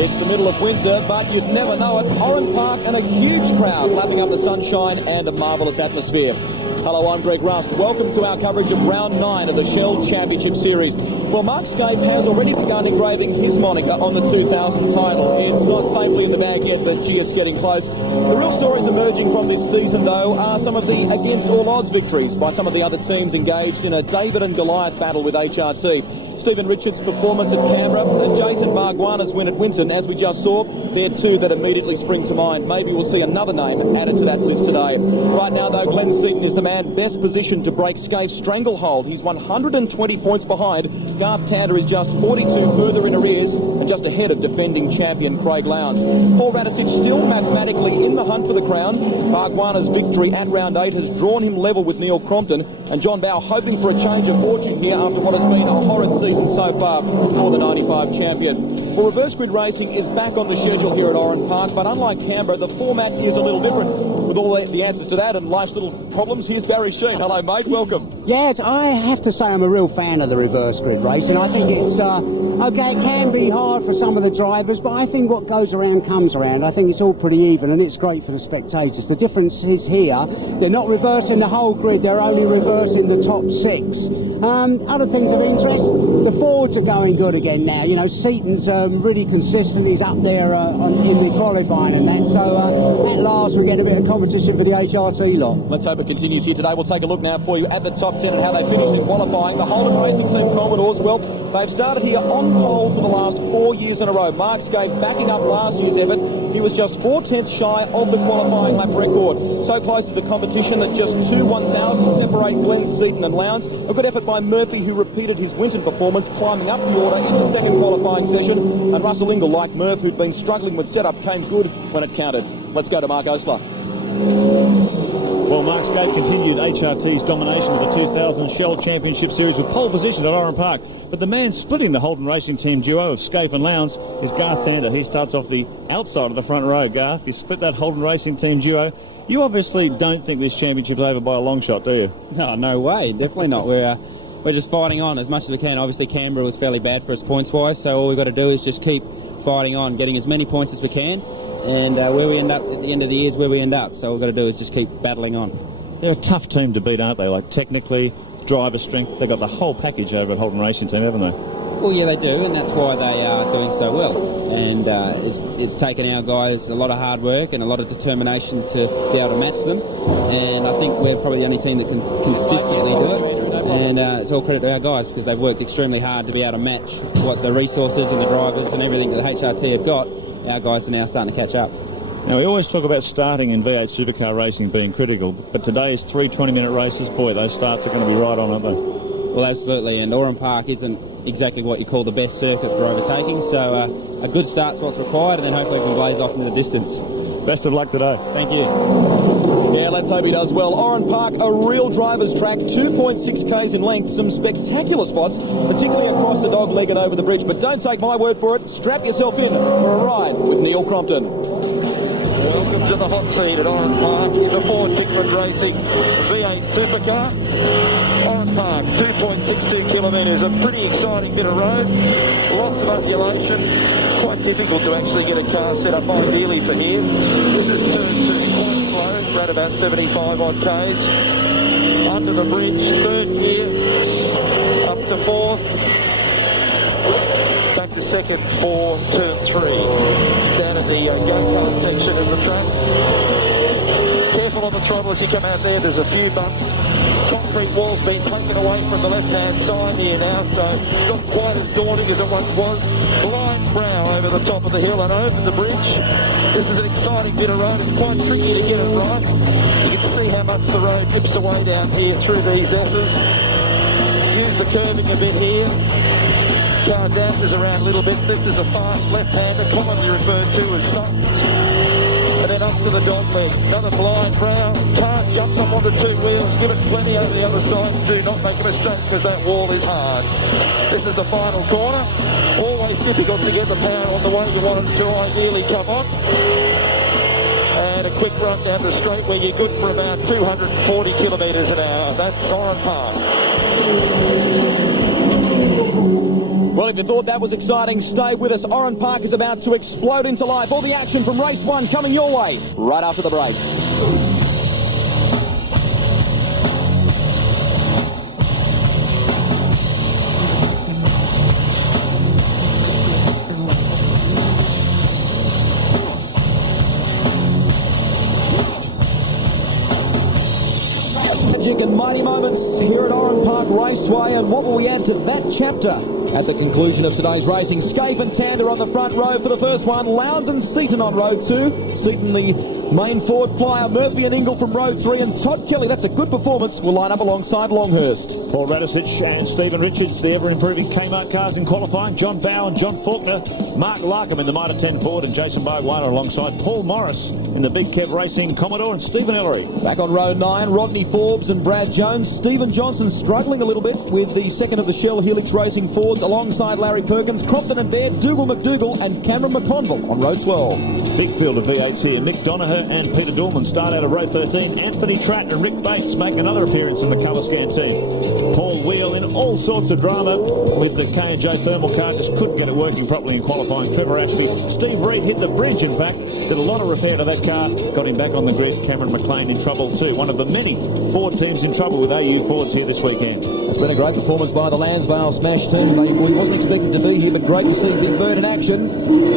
It's the middle of winter, but you'd never know it. Oran Park and a huge crowd lapping up the sunshine and a marvellous atmosphere. Hello, I'm Greg Rust. Welcome to our coverage of round 9 of the Shell Championship Series. Well, Mark Scape has already begun engraving his moniker on the 2000 title. It's not safely in the bag yet, but gee, it's getting close. The real stories emerging from this season, though, are some of the against all odds victories by some of the other teams engaged in a David and Goliath battle with HRT. Stephen Richards' performance at Canberra and Jason Bargwanna's win at Winton, as we just saw, they're two that immediately spring to mind. Maybe we'll see another name added to that list today. Right now, though, Glenn Seaton is the man best positioned to break Scape's stranglehold. He's 120 points behind. Garth Tander is just 42 further in arrears and just ahead of defending champion Craig Lowndes. Paul Radisich still mathematically in the hunt for the crown. Bargwanna's victory at round 8 has drawn him level with Neil Crompton, and John Bowe hoping for a change of fortune here after what has been a horrid season so far for the 95 champion. Well, reverse grid racing is back on the schedule here at Oran Park, but unlike Canberra, the format is a little different. With all the answers to that and life's little problems, here's Barry Sheen. Hello, mate. Welcome. Yeah, I have to say I'm a real fan of the reverse grid racing. I think it's, okay, it can be hard for some of the drivers, but I think what goes around comes around. I think it's all pretty even, and it's great for the spectators. The difference is here, they're not reversing the whole grid, they're only reversing the top 6. Other things of interest, the Fords are going good again now. You know, Seaton's really consistent. He's up there in the qualifying and that. So at last we get a bit of competition for the HRT lot. Let's hope it continues here today. We'll take a look now for you at the top 10 and how they finished in qualifying. The Holden Racing Team Commodores, well, they've started here on pole for the last 4 years in a row. Mark Scape backing up last year's effort. He was just 4/10 shy of the qualifying lap record. So close to the competition that just 2 1,000 separate Glenn Seaton and Lowndes. A good effort by Murphy, who repeated his Winton performance, climbing up the order in the second qualifying session. And Russell Ingall, like Murph, who'd been struggling with setup, came good when it counted. Let's go to Mark Osler. Well, Mark Scape continued HRT's domination of the 2000 Shell Championship Series with pole position at Oran Park. But the man splitting the Holden Racing Team duo of Scape and Lowndes is Garth Tander. He starts off the outside of the front row. Garth, you split that Holden Racing Team duo. You obviously don't think this championship's over by a long shot, do you? No way. Definitely not. We're just fighting on as much as we can. Obviously, Canberra was fairly bad for us points-wise, so all we've got to do is just keep fighting on, getting as many points as we can. And where we end up at the end of the year is where we end up. So all we've got to do is just keep battling on. They're a tough team to beat, aren't they? Like, technically, driver strength, they've got the whole package over at Holden Racing Team, haven't they? Well, yeah, they do, and that's why they are doing so well. And it's taken our guys a lot of hard work and a lot of determination to be able to match them. And I think we're probably the only team that can consistently do it. And it's all credit to our guys because they've worked extremely hard to be able to match what the resources and the drivers and everything that the HRT have got. Our guys are now starting to catch up. Now, we always talk about starting in V8 Supercar racing being critical, but today's 3 20-minute races, boy, those starts are going to be right on, aren't they? Well, absolutely, and Oran Park isn't exactly what you call the best circuit for overtaking, so a good start's what's required, and then hopefully we can blaze off into the distance. Best of luck today. Thank you. Yeah, let's hope he does well. Oran Park, a real driver's track, 2.6 k's in length, some spectacular spots, particularly across the dog leg and over the bridge. But don't take my word for it, strap yourself in for a ride with Neil Crompton. Welcome to the hot seat at Oran Park in the Ford Kickford Racing V8 Supercar. Oran Park, 2.62 kilometres, a pretty exciting bit of road, lots of undulation, quite difficult to actually get a car set up ideally for here. This is turn 2, quite slow, right about 75 odd k's. Under the bridge, third gear, up to fourth, back to second for turn 3. Down at the go-kart section of the track. Careful on the throttle as you come out there, there's a few bumps. Concrete wall's been taken away from the left-hand side here now, so not quite as daunting as it once was. Blind brow over the top of the hill and over the bridge. This is an exciting bit of road, it's quite tricky to get it right. You can see how much the road clips away down here through these S's. Use the curving a bit here. Car dances around a little bit. This is a fast left-hander, commonly referred to as Sutton's. And then up to the dog leg. Another blind brow. Car jumps up onto 2 wheels. Give it plenty over the other side. Do not make a mistake because that wall is hard. This is the final corner. Always difficult to get the power on the way you want it to ideally come on. And a quick run down the straight where you're good for about 240 kilometres an hour. That's Oran Park. Well, if you thought that was exciting, stay with us. Oran Park is about to explode into life. All the action from race 1 coming your way right after the break. Magic and mighty moments here at Oran Park Raceway, and what will we add to that chapter at the conclusion of today's racing? Scaife and Tander on the front row for the first one, Lowndes and Seaton on row 2, Seaton the main forward flyer, Murphy and Ingle from row 3, and Todd Kelly, that's a good performance, will line up alongside Longhurst. Paul Radicic and Stephen Richards, the ever-improving Kmart cars in qualifying, John Bow and John Faulkner, Mark Larkham in the Mitre 10 Ford, and Jason Bargwanna alongside Paul Morris in the Big Kev Racing Commodore, and Stephen Ellery. Back on row 9, Rodney Forbes and Brad Jones. Stephen Johnson struggling a little bit with the second of the Shell Helix Racing Fords alongside Larry Perkins, Crompton and Baird, Dougal McDougall and Cameron McConville on row 12. Big field of V8s here. Mick Donaher and Peter Dorman start out of row 13. Anthony Tratt and Rick Bates make another appearance in the colour scan team. Paul Wheel in all sorts of drama with the K&J thermal car, just couldn't get it working properly in qualifying. Trevor Ashby, Steve Reed hit the bridge, in fact, did a lot of repair to that car, got him back on the grid. Cameron McLean in trouble too. One of the many Ford teams in trouble with AU Fords here this weekend. It's been a great performance by the Lansvale Smash team. He wasn't expected to be here, but great to see Big Bird in action.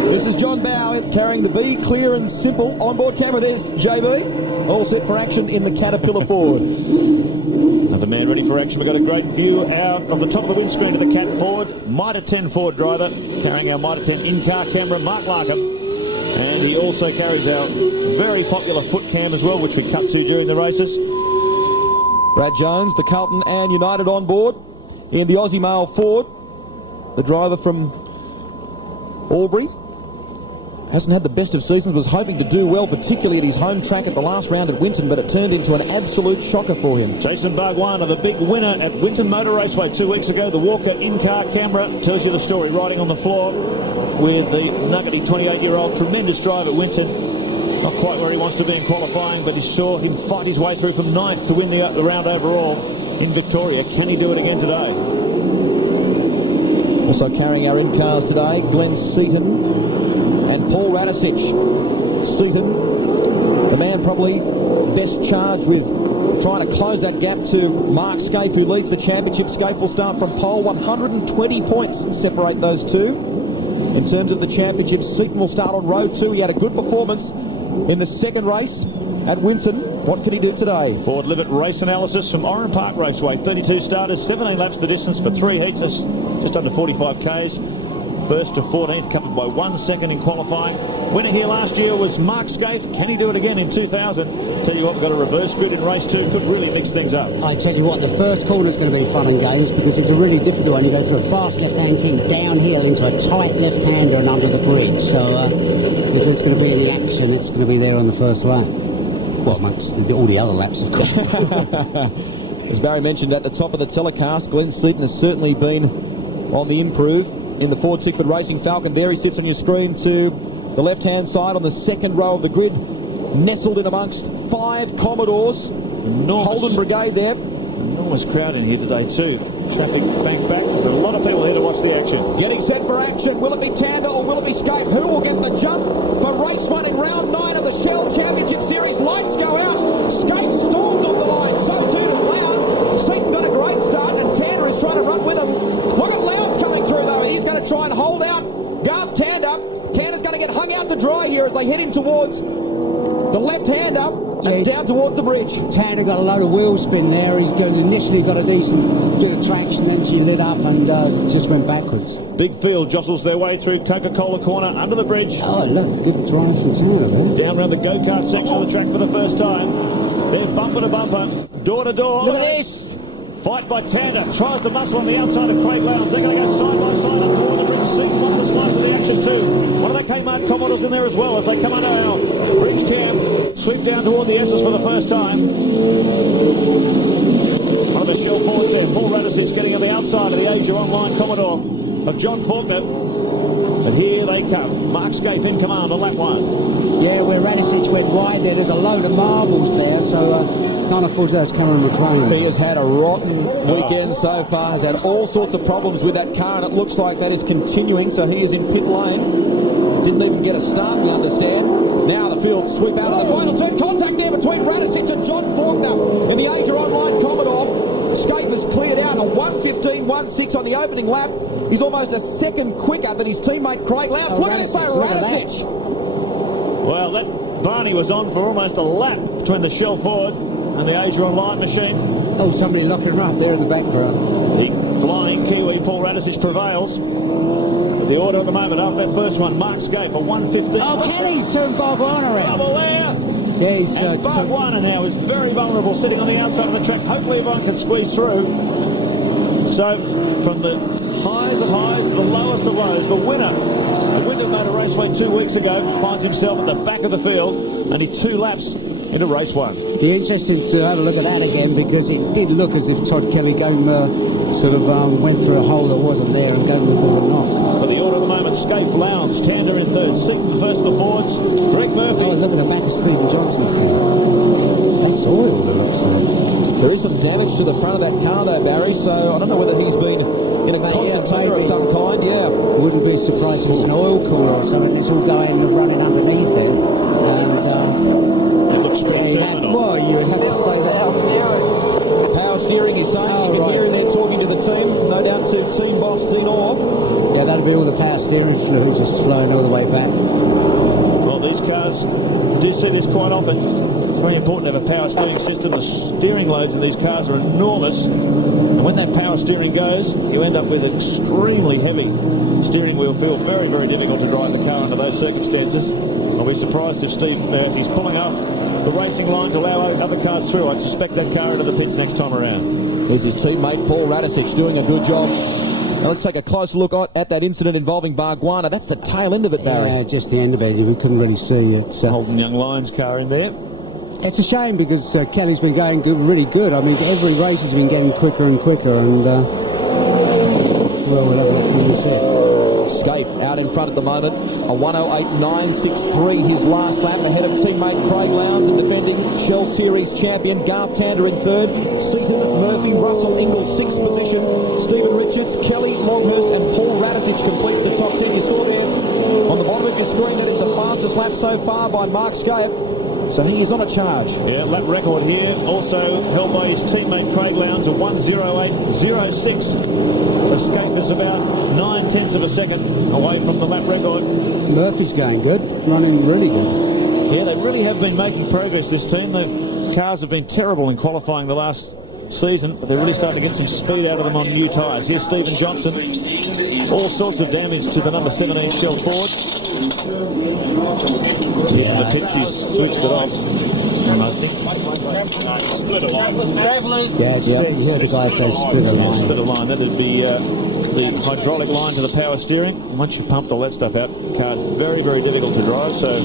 This is John Bow carrying the B, clear and simple. Onboard camera, there's JB. All set for action in the Caterpillar Ford. Another man ready for action. We've got a great view out of the top of the windscreen of the Cat Ford. Mitre 10 Ford driver carrying our Mitre 10 in-car camera, Mark Larkham. And he also carries our very popular foot cam as well, which we cut to during the races. Brad Jones, the Carlton and United on board in the Aussie Mail Ford. The driver from Albury hasn't had the best of seasons, was hoping to do well, particularly at his home track at the last round at Winton, but it turned into an absolute shocker for him. Jason Bargwanna, the big winner at Winton Motor Raceway 2 weeks ago. The Walker in-car camera tells you the story, riding on the floor with the nuggety 28-year-old tremendous drive at Winton. Not quite where he wants to be in qualifying, but he saw him fight his way through from 9th to win the round overall in Victoria. Can he do it again today? Also carrying our in-cars today, Glenn Seaton and Paul Radicic. Seaton, the man probably best charged with trying to close that gap to Mark Scaife, who leads the championship. Scaife will start from pole. 120 points separate those two. In terms of the championship, Seaton will start on row 2. He had a good performance in the second race at Winton. What can he do today? Ford Livet race analysis from Oran Park Raceway. 32 starters, 17 laps the distance for 3 heats. That's just under 45 Ks. First to 14th, coupled by 1 second in qualifying. Winner here last year was Mark Scaife. Can he do it again in 2000? Tell you what, we've got a reverse grid in race 2. Could really mix things up. I tell you what, the first corner is going to be fun and games because it's a really difficult one. You go through a fast left-hand king, downhill into a tight left-hander and under the bridge. So if there's going to be any action, it's going to be there on the first lap. Well, amongst all the other laps, of course. As Barry mentioned at the top of the telecast, Glenn Seaton has certainly been on the improve in the Ford Tickford Racing Falcon. There he sits on your screen to the left-hand side on the second row of the grid, nestled in amongst 5 Commodores. Holden Brigade there. Enormous crowd in here today too. Traffic banked back. There's a lot of people here to watch the action. Getting set for action. Will it be Tander or will it be Scaife? Who will get the jump for race 1 in round 9 of the Shell Championship Series? Lights go out. Scaife storms off the line. So too does Lowndes. Seaton got a great start and Tander is trying to run with him. Look at Lowndes coming through though. He's going to try and hold out Garth Tander. Tander's going to get hung out to dry here as they head in towards the left-hander and down towards the bridge. Tander got a load of wheel spin there. He's initially got a decent bit of traction, then she lit up and just went backwards. Big field jostles their way through Coca-Cola Corner under the bridge. Oh, look, good drive from Tander there. Down around the go-kart section of the track for the first time. They're bumper to bumper, door to door. Look at this. Fight by Tander, tries to muscle on the outside of Craig Lowndes. They're going to go side by side up toward the bridge. Seaton wants a slice of the action too. One of the Kmart Commodores in there as well as they come under our bridge cam. Sweep down toward the S's for the first time. One of the Shell Fords there. Paul Radicic getting on the outside of the Asia Online Commodore of John Faulkner. And here they come. Mark Scaife in command on lap 1. Yeah, where Radicic went wide there, there's a load of marbles there, so Can't afford those Cameron McLean. He has had a rotten weekend so far, has had all sorts of problems with that car, and it looks like that is continuing, so he is in pit lane. Didn't even get a start, we understand. Now the field sweep out of the final turn. Contact there between Radicic and John Faulkner in the Asia Online Commodore. Scape has cleared out a 1:15.16 on the opening lap. He's almost a second quicker than his teammate Craig Lowndes. Look at this though, Radicic. Well, that Barney was on for almost a lap between the Shell Ford and the Asia Online machine. Oh, somebody locking him up there in the background. The flying Kiwi Paul Radicic prevails. The order at the moment after that first one, Mark Scape for 1:15. Oh, Kelly's turned Bob Warner around. Trouble there. Yeah, he's And Bob Warner now is very vulnerable, sitting on the outside of the track. Hopefully everyone can squeeze through. So, from the highs of highs to the lowest of lows, the winner of Motor Raceway 2 weeks ago finds himself at the back of the field, only 2 laps into race 1. Be interesting to have a look at that again, because it did look as if Todd Kelly went for a hole that wasn't there and gave him a bit of a knock. So the order at the moment, Scape, Lowndes, Tander in third, Seaton first of the Fords, Greg Murphy. Oh, look at the back of Stephen Johnson's thing. That's oil, it looks like. There is some damage to the front of that car though, Barry, so I don't know whether he's been in a concertina of some kind. Yeah. Wouldn't be surprised if it's an oil cooler or something. It's all going and running underneath it. And It looks pretty terminal. well, you would have to say that. Power steering is saying, you can hear him there talking to the team, no doubt to team boss Dean Orr. Yeah, that'll be all the power steering fluid just flowing all the way back. Well, these cars, we do see this quite often. It's very important to have a power steering system. The steering loads in these cars are enormous, and when that power steering goes, you end up with an extremely heavy steering wheel. Feel very, very difficult to drive the car under those circumstances. I'll be surprised if Steve, as he's pulling up the racing line to allow other cars through, I'd suspect that car into the pits next time around. There's his teammate Paul Radicic doing a good job. Now let's take a close look at that incident involving Bargwanna. That's the tail end of it, Barry. Yeah, just the end of it. We couldn't really see it. Holden Young Lions car in there. It's a shame because Kelly's been going really good. I mean, every race has been getting quicker and quicker, and well, we'll have a look when we see it. Scaife out in front at the moment, a 1:08.963 his last lap, ahead of teammate Craig Lowndes and defending Shell Series champion Garth Tander in third, Seaton, Murphy, Russell, Ingalls sixth position, Stephen Richards, Kelly, Longhurst and Paul Radicic completes the top 10. You saw there on the bottom of your screen that is the fastest lap so far by Mark Scaife. So he is on a charge. Yeah, lap record here, also held by his teammate Craig Lowndes, a 1:08.06. So Scaife is about 9/10 of a second away from the lap record. Murphy's going good, running really good. Yeah, they really have been making progress, this team. The cars have been terrible in qualifying the last season, but they're really starting to get some speed out of them on new tyres. Here's Stephen Johnson. All sorts of damage to the number 17 Shell Ford. Yeah, the pits, he's switched it off. And I think Yeah, you heard the guy say split a line. split a line. That would be the hydraulic line to the power steering. Once you pumped all that stuff out, the car's very, very difficult to drive. So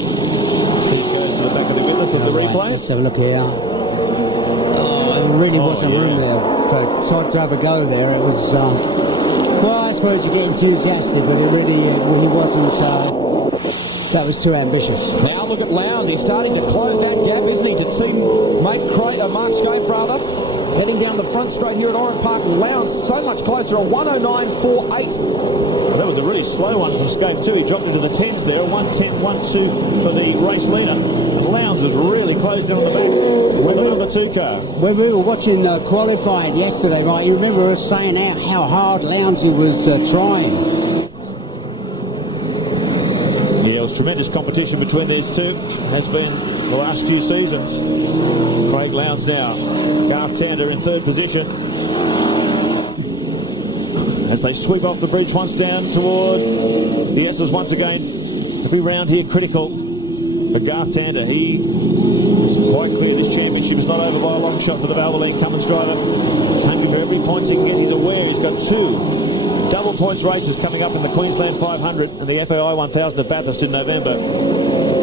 Steve goes to the back of the grid. Look at the replay. Let's have a look here. Oh, there really wasn't room there for Todd to have a go there. It was, well, I suppose you get enthusiastic, but it really, he wasn't, that was too ambitious. Now look at Lowndes. He's starting to close that gap, isn't he, to teammate Mark Scaife, rather. Heading down the front straight here at Oran Park. Lowndes so much closer, a 1:09.48. Well, that was a really slow one from Scaife too. He dropped into the 10s there, 1:10.12 for the race leader. And Lowndes is really closed in on the back with the number 2 car. When we were watching qualifying yesterday, right, you remember us saying how hard Lowndes was trying. There was tremendous competition between these two. Has been the last few seasons. Craig Lowndes now. Garth Tander in third position. As they sweep off the bridge once down toward the S's once again. Every round here critical for Garth Tander. He is quite clear this championship is not over by a long shot for the Valvoline Cummins driver. He's hungry for every point he can get. He's aware he's got 2 double points races coming up in the Queensland 500 and the FAI 1000 at Bathurst in November.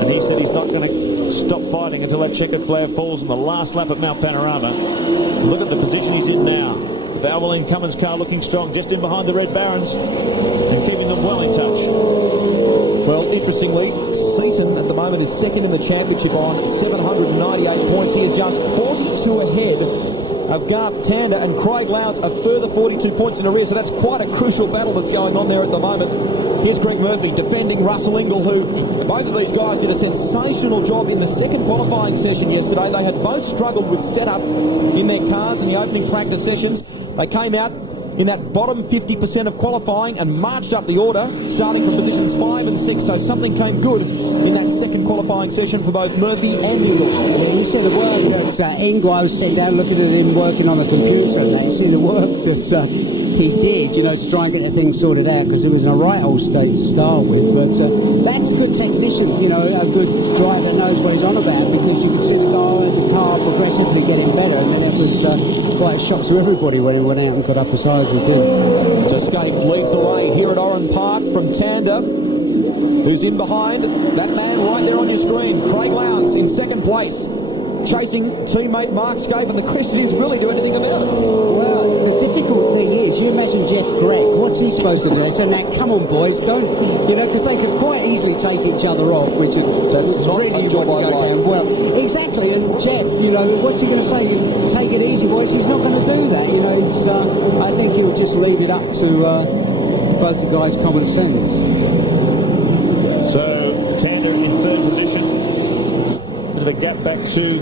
And he said he's not going to stop fighting until that checkered flag falls in the last lap at Mount Panorama. Look at the position he's in now. The Valvoline Cummins car looking strong, just in behind the Red Barons and keeping them well in touch. Well, interestingly, Seaton at the moment is second in the championship on 798 points. He is just 42 ahead of Garth Tander, and Craig Lowndes a further 42 points in arrears, so that's quite a crucial battle that's going on there at the moment. Here's Greg Murphy defending Russell Ingall, who both of these guys did a sensational job in the second qualifying session yesterday. They had both struggled with setup in their cars in the opening practice sessions. They came out in that bottom 50% of qualifying and marched up the order, starting from positions 5 and 6, so something came good in that second qualifying session for both Murphy and Ingall. Yeah, you see the work that Ingall, I was sitting down looking at him working on the computer, and you see the work that he did, you know, to try and get the thing sorted out, because it was in a right old state to start with. But that's a good technician, you know, a good driver that knows what he's on about, because you could see the car progressively getting better, and then it was quite a shock to everybody when he went out and got up as high as he did. So Scaife leads the way here at Oran Park from Tander, who's in behind that man right there on your screen, Craig Lowndes in second place, chasing teammate Mark Scaife, and the question is, will he do anything about it? Well, the difficult thing is, you imagine Jeff Gregg, what's he supposed to do? They said, now, come on, boys, don't, you know, because they could quite easily take each other off, which is really job I like. well. Exactly, and Jeff, you know, what's he going to say? Take it easy, boys. He's not going to do that, you know. He's, I think he'll just leave it up to both the guys' common sense. So, Tander in third position. Bit of a gap back to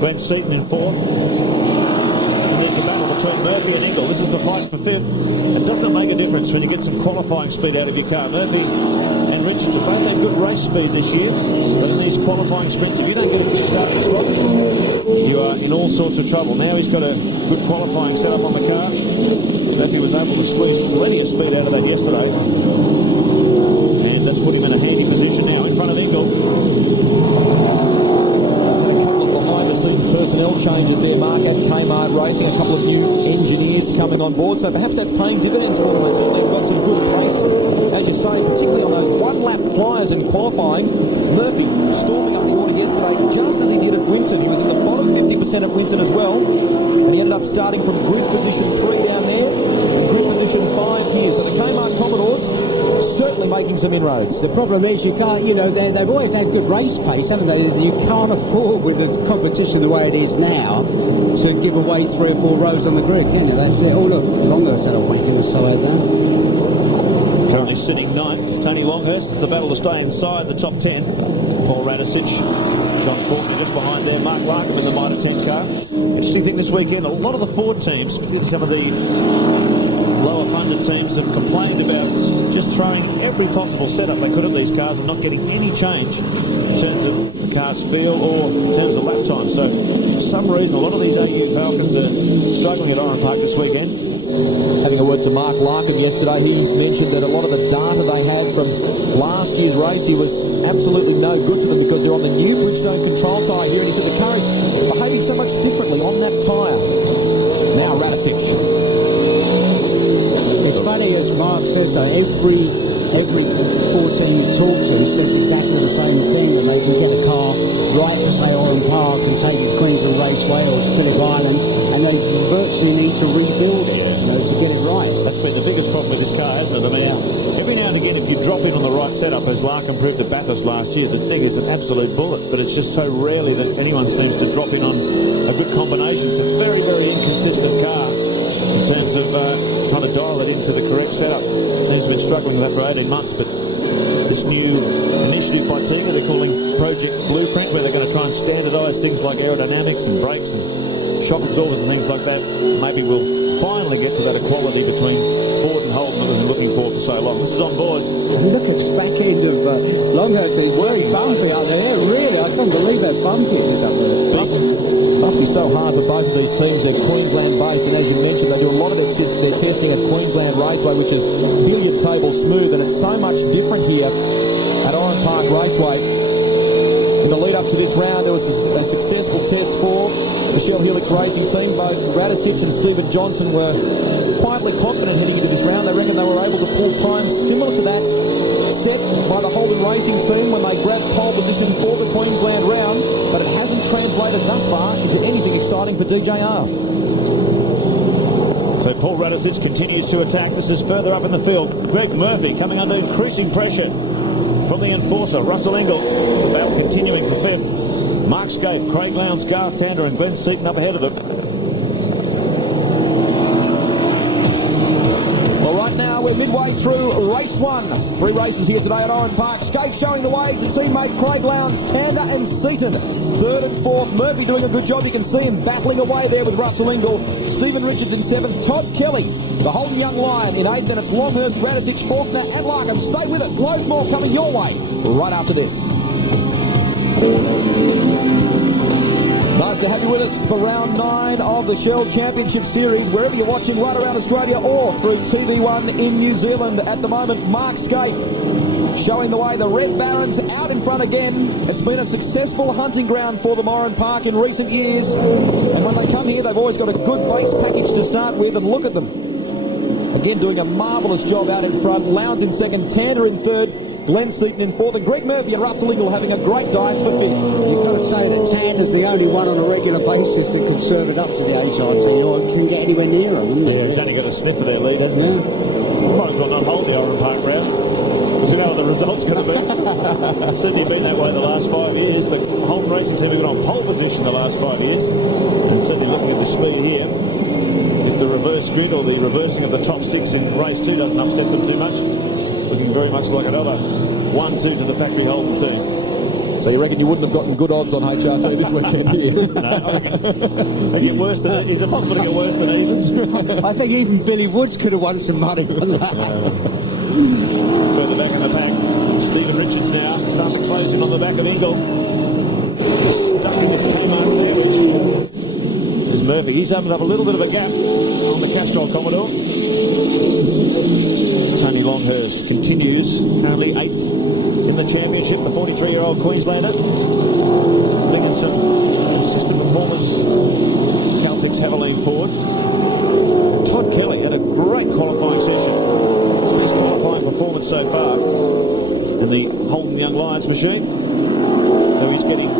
Glenn Seaton in fourth. And there's the battle between Murphy and Ingall. This is the fight for fifth. And doesn't it make a difference when you get some qualifying speed out of your car? Murphy and Richards have both had good race speed this year, but in these qualifying sprints, if you don't get a starting spot, you are in all sorts of trouble. Now he's got a good qualifying setup on the car. Murphy was able to squeeze plenty of speed out of that yesterday, and that's put him in a handy position now in front of Ingall. Scenes personnel changes there, Mark, at Kmart Racing, a couple of new engineers coming on board, so perhaps that's paying dividends for them. They certainly have got some good pace, as you say, particularly on those one-lap flyers in qualifying. Murphy storming up the order yesterday, just as he did at Winton. He was in the bottom 50% at Winton as well, and he ended up starting from grid position 3 down there, and grid position 5 here. So the Kmart Commodores certainly making some inroads. The problem is you can't, you know, they've always had good race pace, haven't they? You can't afford, with the competition the way it is now, to give away 3 or 4 rows on the grid, can you? That's it. Oh, look, Longhurst had a wank in the side there. Currently sitting ninth, Tony Longhurst. It's the battle to stay inside the top 10. Paul Radicic, John Faulkner just behind there, Mark Larkham in the Mitre 10 car. Interesting thing this weekend, a lot of the Ford teams, particularly some of the lower funded teams, have complained about just throwing every possible setup they could at these cars and not getting any change in terms of the car's feel or in terms of lap time. So for some reason, a lot of these AU Falcons are struggling at Oran Park this weekend. Having a word to Mark Larkham yesterday, he mentioned that a lot of the data they had from last year's race, he was absolutely no good to them because they're on the new Bridgestone control tyre here, and he said the car is behaving so much differently on that tyre. Now Radicic. It's funny, as Mark says, though, every 14 you talk to says exactly the same thing, that they can get a car right for, say, Oran Park and take it to Queensland Raceway or Phillip Island, and they virtually need to rebuild it, you know, to get it right. That's been the biggest problem with this car, hasn't it? I mean, every now and again, if you drop in on the right setup, as Larkham proved at Bathurst last year, the thing is an absolute bullet, but it's just so rarely that anyone seems to drop in on a good combination. It's a very, very inconsistent car in terms of trying to dial it into the correct setup. The team's been struggling with that for 18 months, but this new initiative by Tiga, they're calling Project Blueprint, where they're going to try and standardise things like aerodynamics and brakes and shock absorbers and things like that. Maybe we'll finally get to that equality between Ford and Holden that we've been looking for so long. This is on board. Look at the back end of Longhurst. It's very bumpy out there. Yeah, really, I can't believe how bumpy it is up there. Must be so hard for both of these teams. They're Queensland based, and as you mentioned, they do a lot of their testing at Queensland Raceway, which is billiard table smooth, and it's so much different here at Oran Park Raceway. In the lead up to this round, there was a successful test for the Shell Helix Racing team. Both Radicic and Stephen Johnson were quietly confident heading into this round. They reckon they were able to pull times similar to that set by the Holden Racing team when they grabbed pole position for the Queensland round, but it hasn't translated thus far into anything exciting for DJR. So Paul Radicic continues to attack. This is further up in the field. Greg Murphy coming under increasing pressure. from the enforcer, Russell Ingall. The battle continuing for fifth. Mark Scaife, Craig Lowndes, Garth Tander and Glenn Seaton up ahead of them. Well, right now we're midway through race one. 3 races here today at Oran Park. Scaife showing the way to teammate Craig Lowndes, Tander and Seaton. 3rd and 4th. Murphy doing a good job. You can see him battling away there with Russell Ingall. Stephen Richards in 7th. Todd Kelly, the Holden Young Lion, in 8th. And it's Longhurst, Radicic, Faulkner and Larkham. Stay with us. Loads more coming your way right after this. Nice to have you with us for round 9 of the Shell Championship Series, wherever you're watching right around Australia or through TV1 in New Zealand. At the moment, Mark Scaife showing the way. The Red Barons out in front again. It's been a successful hunting ground for them, Oran Park, in recent years. And when they come here, they've always got a good base package to start with, and look at them. Again, doing a marvellous job out in front. Lowndes in 2nd, Tander in 3rd, Glenn Seaton in 4th, and Greg Murphy and Russell Ingall having a great dice for 5th. You've got to say that Tander's the only one on a regular basis that can serve it up to the HRT or can get anywhere near them. Yeah, he's only got a sniff of their lead, hasn't he? Might as well not hold the Oran Park round, because you know what the result's going to be. Certainly been that way the last 5 years. The Holden Racing team have been on pole position the last 5 years, and certainly looking at the speed here, if the reverse grid or the reversing of the top 6 in race 2 doesn't upset them too much, looking very much like another 1-2 to the factory Holden team. So you reckon you wouldn't have gotten good odds on HRT this weekend here? No, they get worse than, is it possible to get worse than evens? I think even Billy Woods could have won some money on that. Further back in the pack, Stephen Richards now starting to close in on the back of Ingall. He's stuck in this Kmart sandwich. There's Murphy. He's opened up a little bit of a gap on the Castrol Commodore. Tony Longhurst continues, currently 8th in the championship, the 43-year-old Queenslander. Bringing some consistent performance. Caltech's Haviland Ford. Todd Kelly had a great qualifying session. His best qualifying performance so far in the Holden Young Lions machine. So he's getting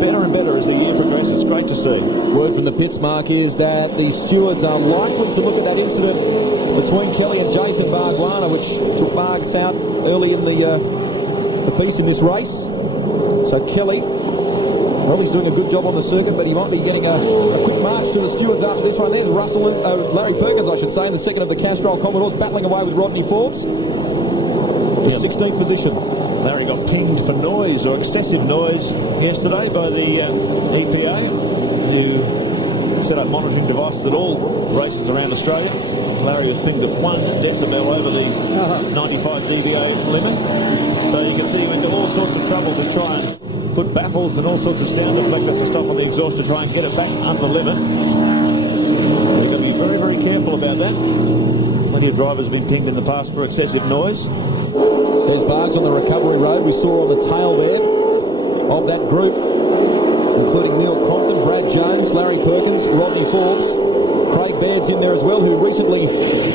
better and better as the year progresses. Great to see. Word from the pits, Mark, is that the stewards are likely to look at that incident between Kelly and Jason Barguana, which took Bargs out early in the piece in this race. So Kelly, well, he's doing a good job on the circuit, but he might be getting a quick march to the stewards after this one. There's Larry Perkins, I should say, in the 2nd of the Castrol Commodores, battling away with Rodney Forbes. The 16th position. Larry got pinged for noise or excessive noise yesterday by the EPA, who set up monitoring devices at all races around Australia. Larry was pinged at 1 decibel over the 95 dBA limit. So you can see he went to all sorts of trouble to try and put baffles and all sorts of sound deflectors and stuff on the exhaust to try and get it back under the limit. You've got to be very, very careful about that. Plenty of drivers have been pinged in the past for excessive noise. There's Bargs on the recovery road. We saw on the tail there of that group, including Neil Crompton, Brad Jones, Larry Perkins, Rodney Forbes. Craig Baird's in there as well, who recently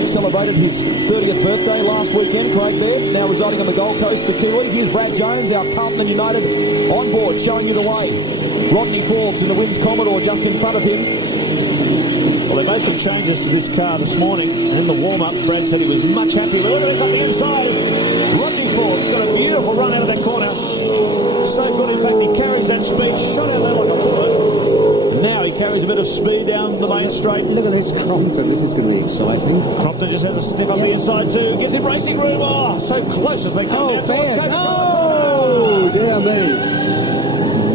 celebrated his 30th birthday last weekend. Craig Baird, now residing on the Gold Coast, the Kiwi. Here's Brad Jones, our Carlton and United on board, showing you the way. Rodney Forbes in the Wins Commodore just in front of him. Well, they made some changes to this car this morning, and in the warm-up, Brad said he was much happier. But look at this on the inside. Rodney Forbes got a beautiful run out of that corner. So good, in fact, he carries that speed, shot out there like a bullet. And now he carries a bit of speed down the main straight. Look at this Crompton. This is going to be exciting. Crompton just has a sniff up the inside too. Gives him racing room. Oh, so close as they come down. Baird. Oh, dear me.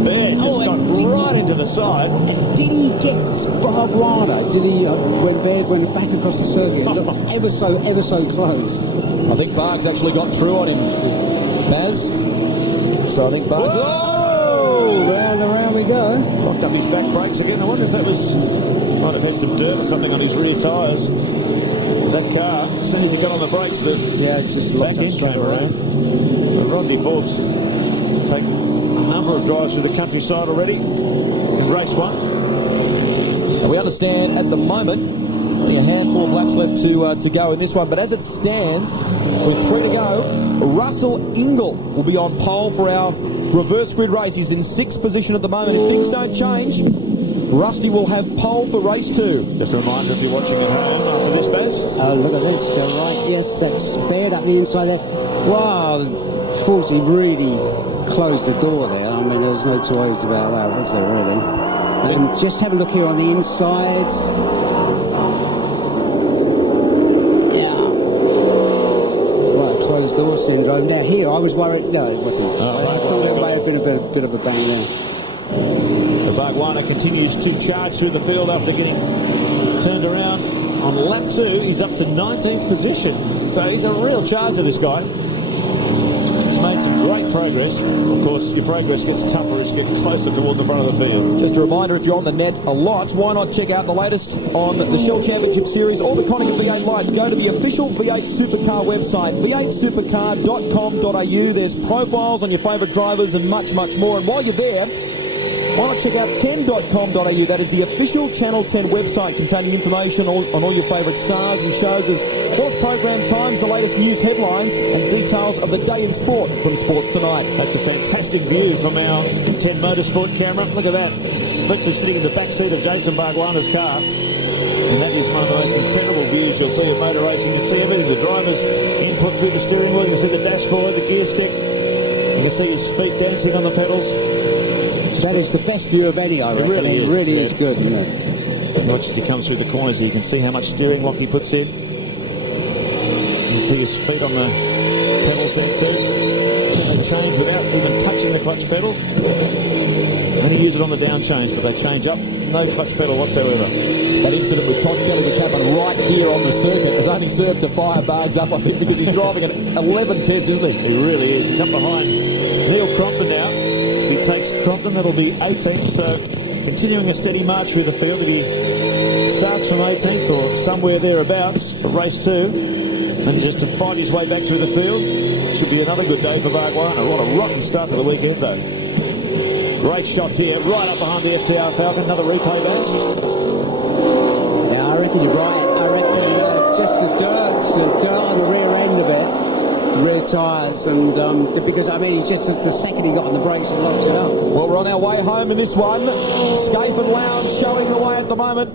Baird just got right into the side. Did he get Barguana? Did he, when Baird went back across the circuit, looked ever so close? I think Bargs actually got through on him, Baz. So I think Bargs... Oh, round and round we go. Locked up his back brakes again. I wonder if that was... might have had some dirt or something on his rear tyres. That car, as soon as he got on the brakes, the just back end came around. So Rodney Forbes take a number of drives through the countryside already in race 1. And we understand at the moment only a handful of laps left to go in this one, but as it stands, with 3 to go, Russell Ingall will be on pole for our reverse grid race. He's in 6th position at the moment. If things don't change, Rusty will have pole for race 2. Just a reminder, if you're watching at home after this, Baz, Lowndes. Oh, look at this. Right, yes, that's bared up the inside there. Wow, Forsey really closed the door there. I mean, there's no two ways about that, was there, really? And just have a look here on the inside. Yeah. Right, closed door syndrome. Now, here, I was worried. No, it wasn't. I thought there may have been a bit of a bang there. The Bargwana continues to charge through the field after getting turned around. On lap 2, he's up to 19th position. So he's a real charger, this guy. He's made some great progress. Of course, your progress gets tougher as you get closer toward the front of the field. Just a reminder, if you're on the net a lot, why not check out the latest on the Shell Championship Series or the Konica V8 lights. Go to the official V8 Supercar website, v8supercar.com.au. There's profiles on your favourite drivers and much, much more. And while you're there, why not check out 10.com.au? That is the official Channel 10 website containing information on all your favourite stars and shows, as well as program times, the latest news headlines and details of the day in sport from Sports Tonight. That's a fantastic view from our 10 Motorsport camera. Look at that. Victor sitting in the back seat of Jason Bargwana's car. And that is one of the most incredible views you'll see of motor racing. You see everything, the driver's input through the steering wheel. You can see the dashboard, the gear stick. You can see his feet dancing on the pedals. That is the best view of any, I reckon. It really is good, isn't it? Watch as he comes through the corners, you can see how much steering lock he puts in. You see his feet on the pedals there too. They change without even touching the clutch pedal. Only use it on the down change, but they change up. No clutch pedal whatsoever. That incident with Todd Kelly, which happened right here on the circuit, has only served to fire Bargs up, I think, because he's driving at 11 tenths, isn't he? He really is. He's up behind Neil Crompton now. If he takes Crompton, that'll be 18th. So continuing a steady march through the field. If he starts from 18th or somewhere thereabouts for race 2, and just to fight his way back through the field, should be another good day for Bargwana. What a rotten start to the weekend, though. Great shots here, right up behind the FTR Falcon. Another replay base. Yeah, I reckon you're right. I reckon just the dirt on the rear end of it. Rear tyres, and because I mean, just as the second he got on the brakes, he locked it up. Well, we're on our way home in this one. Scaife and Lowndes showing the way at the moment.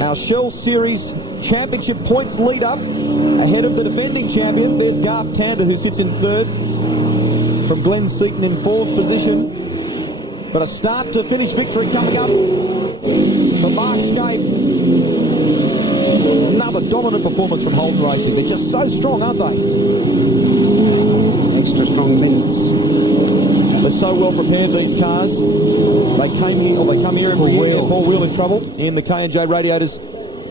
Our Shell Series Championship points lead up ahead of the defending champion. There's Garth Tander, who sits in 3rd, from Glenn Seaton in 4th position. But a start to finish victory coming up for Mark Scaife. Another dominant performance from Holden Racing. They're just so strong, aren't they? Extra strong mints. They're so well prepared, these cars. They come here every year. Paul Wheel in trouble in the K&J Radiators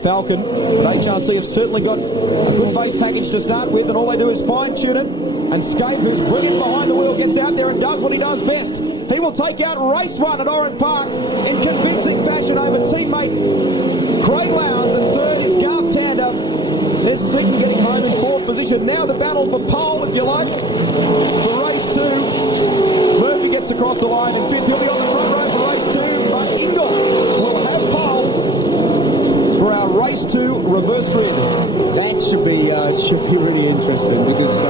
Falcon. But HRT have certainly got a good base package to start with, and all they do is fine-tune it. And Scaife, who's brilliant behind the wheel, gets out there and does what he does best. He will take out race 1 at Oran Park in convincing fashion over teammate Craig Lowndes, and 3rd is Garth Tander. There's Seaton getting home in 4th position. Now the battle for pole, if you like, for race 2. Murphy gets across the line in 5th. He'll be on the front row for race 2, but Ingle will have pole for our race 2 reverse grid. That should be really interesting, because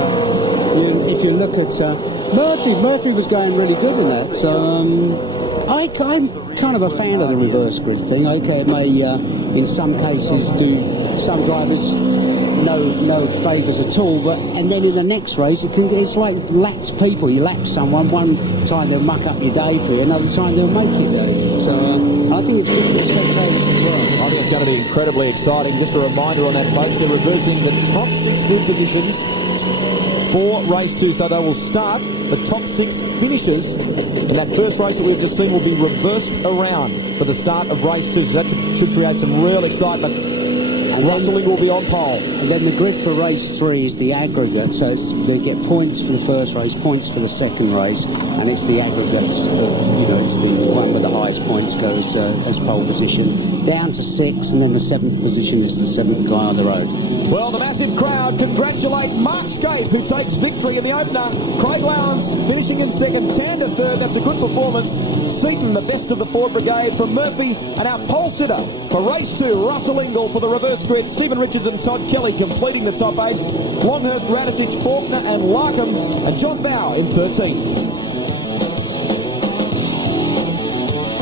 if you look at Murphy was going really good in that. So I'm kind of a fan of the reverse grid thing. Okay, it may in some cases do some drivers no favours at all, and then in the next race it's like lapped people. You lap someone, one time they'll muck up your day for you, another time they'll make your day. So I think it's good for the spectators as well. I think it's going to be incredibly exciting. Just a reminder on that, folks, they're reversing the top 6 grid positions for race 2, so they will start the top 6 finishes, and that first race that we've just seen will be reversed around for the start of race 2, so that should create some real excitement. And Russell will be on pole. And then the grid for race 3 is the aggregate, so they get points for the first race, points for the second race, and it's the aggregate of, it's the one with the highest points goes as pole position, down to 6, and then the 7th position is the 7th guy on the road. Well, the massive crowd congratulate Mark Scaife, who takes victory in the opener. Craig Lowndes finishing in 2nd, Tander 3rd. That's a good performance. Seaton, the best of the Ford Brigade from Murphy, and our pole sitter for race 2, Russell Ingall for the reverse grid. Stephen Richards and Todd Kelly completing the top 8. Longhurst, Radicic, Faulkner and Larkham, and John Bow in 13th.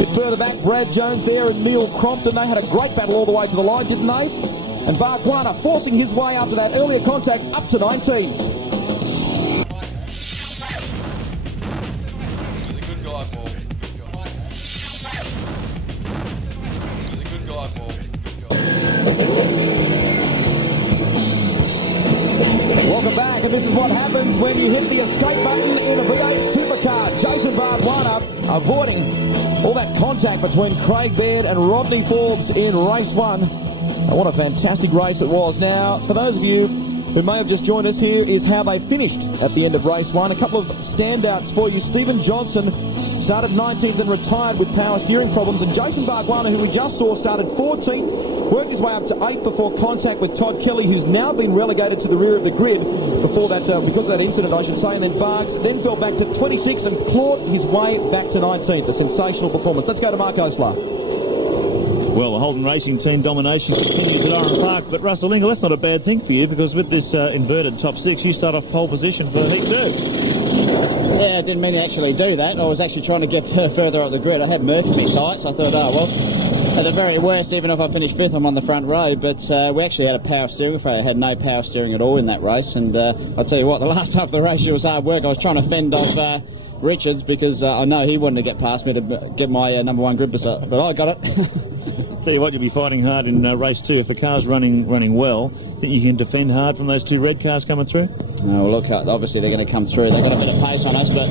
Bit further back, Brad Jones there and Neil Crompton. They had a great battle all the way to the line, didn't they? And Bargwanna forcing his way after that earlier contact up to 19th. Welcome back, and this is what happens when you hit the escape button in a V8 Supercar. Jason Bargwanna avoiding all that contact between Craig Baird and Rodney Forbes in race 1. And what a fantastic race it was. Now, for those of you who may have just joined us, here is how they finished at the end of race 1. A couple of standouts for you. Stephen Johnson started 19th and retired with power steering problems, and Jason Bargwanna, who we just saw, started 14th, worked his way up to 8th before contact with Todd Kelly, who's now been relegated to the rear of the grid before that, because of that incident, I should say. And then Bargs then fell back to 26th and clawed his way back to 19th. A sensational performance. Let's go to Mark Osler. Well, the Holden Racing Team domination continues at Oran Park, but Russell Ingall, that's not a bad thing for you, because with this inverted top 6, you start off pole position for Heat 2. Yeah, I didn't mean to actually do that. I was actually trying to get further up the grid. I had Murphy in sights. I thought, oh, well, at the very worst, even if I finish 5th, I'm on the front row. But we actually had a power steering. I had no power steering at all in that race. And I'll tell you what, the last half of the race, it was hard work. I was trying to fend off Richards, because I know he wanted to get past me to get my number 1 grid beside, but I got it. Tell you what, you'll be fighting hard in race 2. If the car's running well, think you can defend hard from those 2 red cars coming through? Oh, look, obviously they're going to come through. They've got a bit of pace on us, but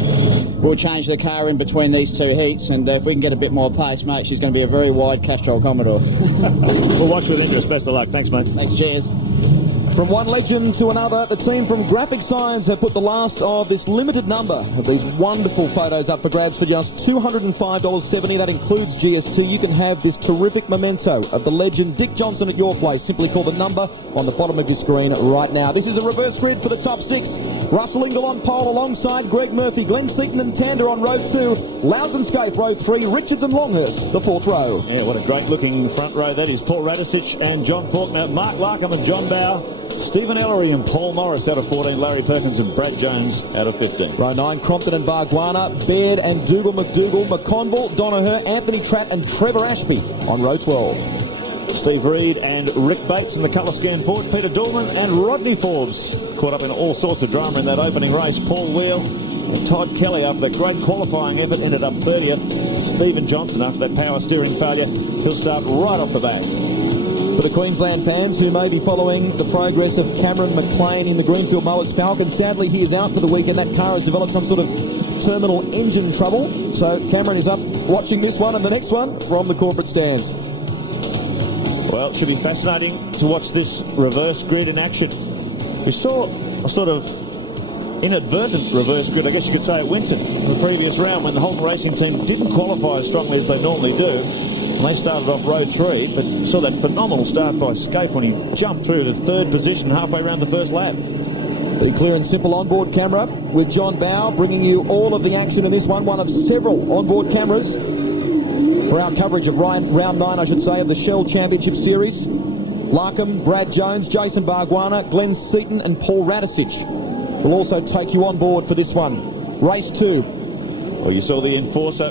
we'll change the car in between these 2 heats, and if we can get a bit more pace, mate, she's going to be a very wide Castrol Commodore. We'll watch with interest. Best of luck. Thanks, mate. Thanks, cheers. From one legend to another, the team from Graphic Science have put the last of this limited number of these wonderful photos up for grabs for just $205.70. That includes GST. You can have this terrific memento of the legend Dick Johnson at your place. Simply call the number on the bottom of your screen right now. This is a reverse grid for the top 6. Russell Ingall on pole alongside Greg Murphy, Glenn Seaton and Tander on row 2, Lowndes and Scaife row 3, Richards and Longhurst the 4th row. Yeah, what a great looking front row that is. Paul Radisich and John Faulkner, Mark Larkham and John Bow, Stephen Ellery and Paul Morris out of 14, Larry Perkins and Brad Jones out of 15. Row 9, Crompton and Bargwanna, Baird and Dougal McDougall, McConville, Donaher, Anthony Tratt and Trevor Ashby on row 12. Steve Reed and Rick Bates in the colour scan forward, Peter Dillman and Rodney Forbes caught up in all sorts of drama in that opening race. Paul Wheel and Todd Kelly, after that great qualifying effort, ended up 30th. Stephen Johnson, after that power steering failure, he'll start right off the bat. For the Queensland fans who may be following the progress of Cameron McLean in the Greenfield Mowers Falcon, sadly he is out for the weekend. That car has developed some sort of terminal engine trouble, so Cameron is up watching this one and the next one from the corporate stands. Well, it should be fascinating to watch this reverse grid in action. We saw a sort of inadvertent reverse grid, I guess you could say, at Winton in the previous round, when the Holden Racing Team didn't qualify as strongly as they normally do. And they started off row 3, but saw that phenomenal start by Scaife when he jumped through to 3rd position halfway around the first lap. The clear and simple onboard camera with John Bow bringing you all of the action in this one of several onboard cameras for our coverage of round 9, I should say, of the Shell Championship Series. Larkham, Brad Jones, Jason Bargwanna, Glenn Seaton and Paul Radisich will also take you on board for this one. Race 2. Well, you saw the enforcer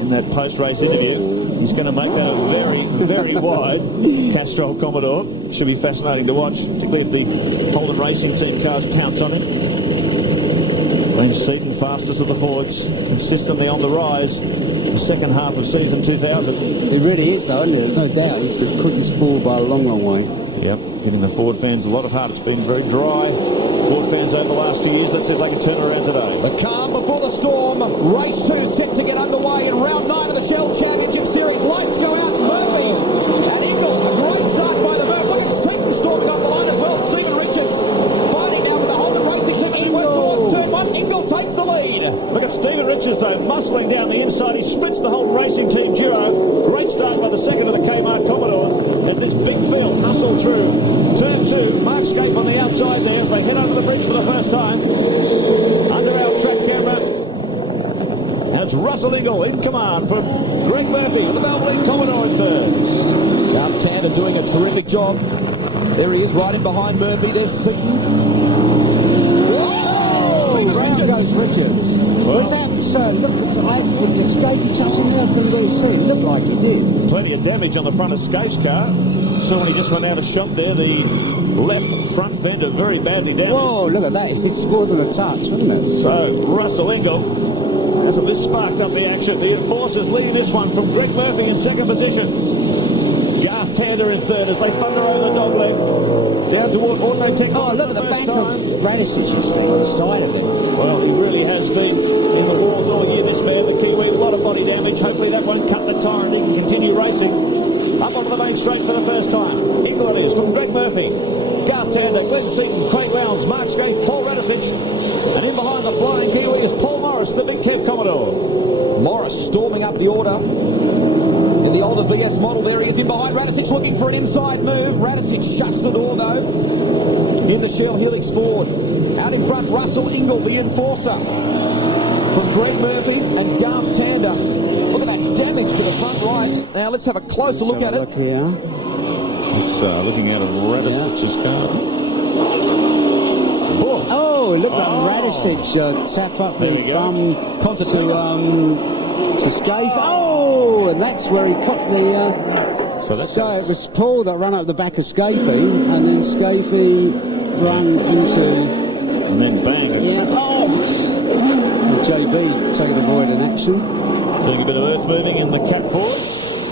in that post-race interview. He's going to make that a very, very wide Castrol Commodore. Should be fascinating to watch, particularly if the Holden Racing Team cars pounce on him. Glenn Seaton, fastest of the forwards, consistently on the rise. The second half of season 2000. He really is, though, isn't he? There's no doubt. He's the quickest forward by a long, long way. Yep, giving the Ford fans a lot of heart. It's been very dry. Ford fans over the last few years, let's see if they can turn around today. The calm before the storm. Race 2 set to get underway in round 9 of the Shell Championship Series. Lights go out. Murphy and Ingall. A great start by the Murphy. Look at Seaton storming off the line as well. Stephen Richards fighting now with the Holden Racing Team. He went towards turn 1. Ingall takes the lead. Look at Stephen Richards, though, muscling down the inside. He splits the Holden Racing Team duo. Great start by the second of the Kmart Commodores as this big field hustled through. Turn 2, Mark Scaife on the outside there as they head over the bridge for the first time. Under our track camera. And it's Russell Ingall in command from Greg Murphy, the Valvoline Commodore in 3rd. Garth Tander doing a terrific job. There he is, right in behind Murphy. There's Seaton. Round goes Richards. Was that look at Scaife touching there? I couldn't really see it. Looked like he did. Plenty of damage on the front of Scaife's car. saw when he just went out of shot there, the left front fender very badly damaged. Whoa, look at that. It's more than a touch, wasn't it? So, Russell Ingall has this sparked up the action. The Enforcers leading this one from Greg Murphy in second position. Garth Tander in third as they thunder over the dogleg. Down toward Auto Technology. Oh, look at the back of Radicic. He's there on the side of it. Well, he really has been in the walls all year, this man, the Kiwi. A lot of body damage. Hopefully that won't cut the tyre and he can continue racing. Up onto the main straight for the first time. Ingall it is from Greg Murphy. Garth Tander, Glenn Seaton, Craig Lowndes, Mark Skate, Paul Radicic. And in behind the flying Kiwi is Paul Morris, the big Kev Commodore. Morris storming up the order. In the older VS model, there he is in behind Radicic, looking for an inside move. Radicic shuts the door, though. In the Shell Helix Ford. Out in front, Russell Ingall, the Enforcer. From Greg Murphy and Garth Tander. Look at that damage to the front right. Now, let's have a closer look at it. Look here. It's looking out of Radicic's car. Oh, look at Radicic tap up the bum to Scaife. Oh, and that's where he caught the... So it was Paul that ran up the back of Scaife, and then Scaife ran into... And then bang. Yeah. Oh! The JB taking the void in action. Doing a bit of earth moving in the cat forward.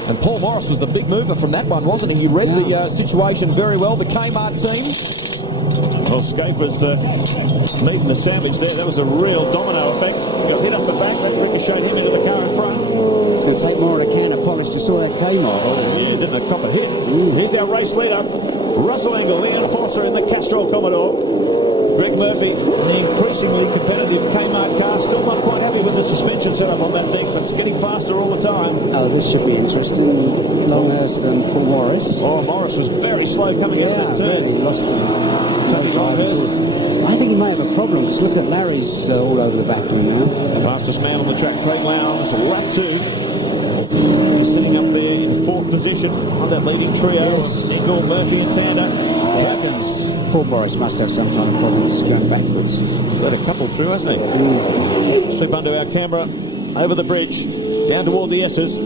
And Paul Morris was the big mover from that one, wasn't he? He read the situation very well. The Kmart team. Well, Scaife was meat and the sandwich there. That was a real domino effect. He got hit up the back. That ricocheted him into the car in front. It's going to take more than a can of polish to saw that Kmart. Yeah, didn't a cop a hit. Here's our race leader. Russell Ingall, the Enforcer in the Castrol Commodore. Greg Murphy, the increasingly competitive Kmart car, still not quite happy with the suspension setup on that thing, but it's getting faster all the time. Oh, this should be interesting. Longhurst and Paul Morris. Oh, Morris was very slow coming into that turn. Really lost him. Tony Longhurst. I think he may have a problem, because look at Larry's all over the back of him now. Fastest man on the track, Craig Lowndes, lap 2. He's sitting up there in fourth position on that leading trio of Ingall, Murphy and Tander. Dragons. Paul Morris must have some kind of problem just going backwards. He's let a couple through, hasn't he? Sweep under our camera, over the bridge, down toward the S's.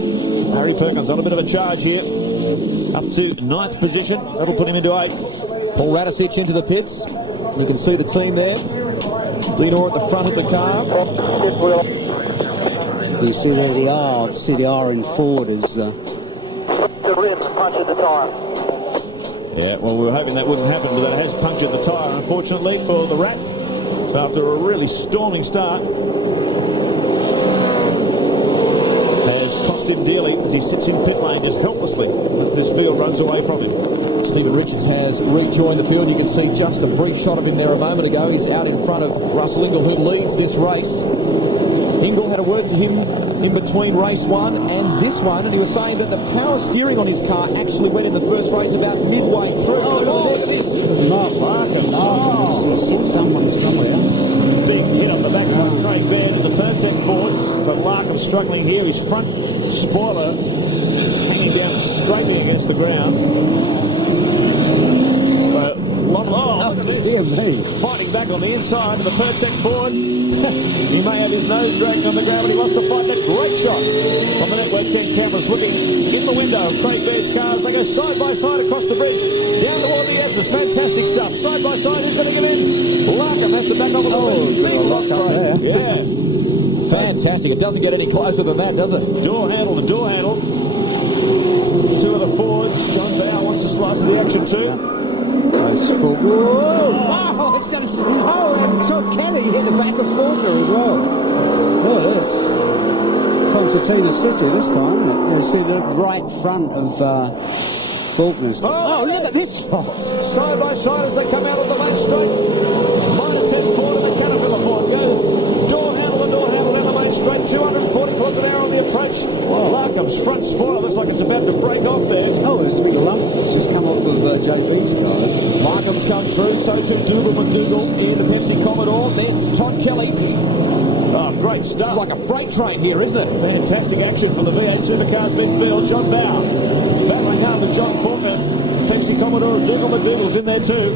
Harry Perkins on a bit of a charge here. Up to 9th position. That'll put him into 8th. Paul Radicic into the pits. You can see the team there. Dino at the front of the car. You see there the R. See the R in Ford is... The rim punctured the tyre. Yeah, well, we were hoping that wouldn't happen, but that has punctured the tyre, unfortunately, for the Rat. So after a really storming start, has cost him dearly as he sits in pit lane just helplessly as this field runs away from him. Stephen Richards has rejoined the field. You can see just a brief shot of him there a moment ago. He's out in front of Russell Ingall, who leads this race. Ingall had a word to him in between race 1 and this one, and he was saying that the power steering on his car actually went in the first race about midway through. Mark Larkin. He's hit someone somewhere. Big hit on the back by Craig Baird in the Turntec Ford. So Larkin struggling here. His front spoiler is hanging down, scraping against the ground. Dear me. Fighting back on the inside of the Turntec Ford. He may have his nose dragging on the ground, but he wants to fight that great shot. On the Network 10 cameras looking in the window of Craig Baird's cars. They go side by side across the bridge, down toward the S's. Fantastic stuff. Side by side, who's going to get in? Larkham has to back off the big lock up there. Yeah. Fantastic. It doesn't get any closer than that, does it? Door handle to door handle. Two of the Fords. John Bow wants to slice of the action too. Nice Whoa! Oh, it's going to... Oh, and Todd Kelly hit the back of Faulkner as well. Look at this. Concertina City this time. You see the right front of Faulkner's. Oh, look at this spot. Side by side as they come out of the main straight. Minor 10 Ford and the Caterpillar Ford go door handle down the main straight. 240 kilometres an hour on the approach. Larkham's front spoiler looks like it's about to break off there. Oh, there's a big lump. It's just come off of JB's car. Larkham's come through, so too Dougal McDougall in the Pepsi Commodore. There's Todd Kelly. Oh, great stuff. It's like a freight train here, isn't it? Fantastic action from the V8 Supercars midfield. John Bow battling hard with John Faulkner. Pepsi Commodore Dougal McDougall's in there too.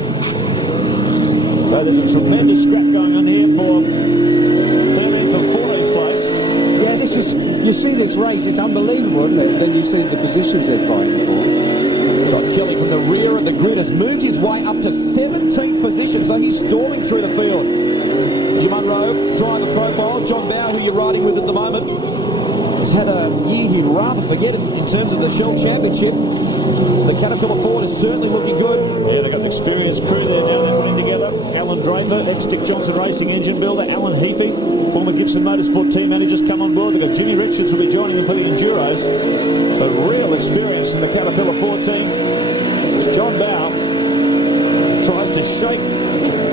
So there's a tremendous scrap going on here for 13th and 14th place. Yeah, this is... You see this race, it's unbelievable, isn't it? Then you see the positions they're fighting for. John Kelly from the rear of the grid has moved his way up to 17th position, so he's storming through the field. Jim Munro, driver profile. John Bow, who you're riding with at the moment, has had a year he'd rather forget in terms of the Shell Championship. The Caterpillar Ford is certainly looking good. Yeah, they've got an experienced crew there now they're putting together. Alan Draper, ex-Dick Johnson Racing engine builder. Alan Heafy, former Gibson Motorsport team manager's come on board. They've got Jimmy Richards will be joining them for the Enduros. So real experience in the Caterpillar Ford team. As John Bow tries to shake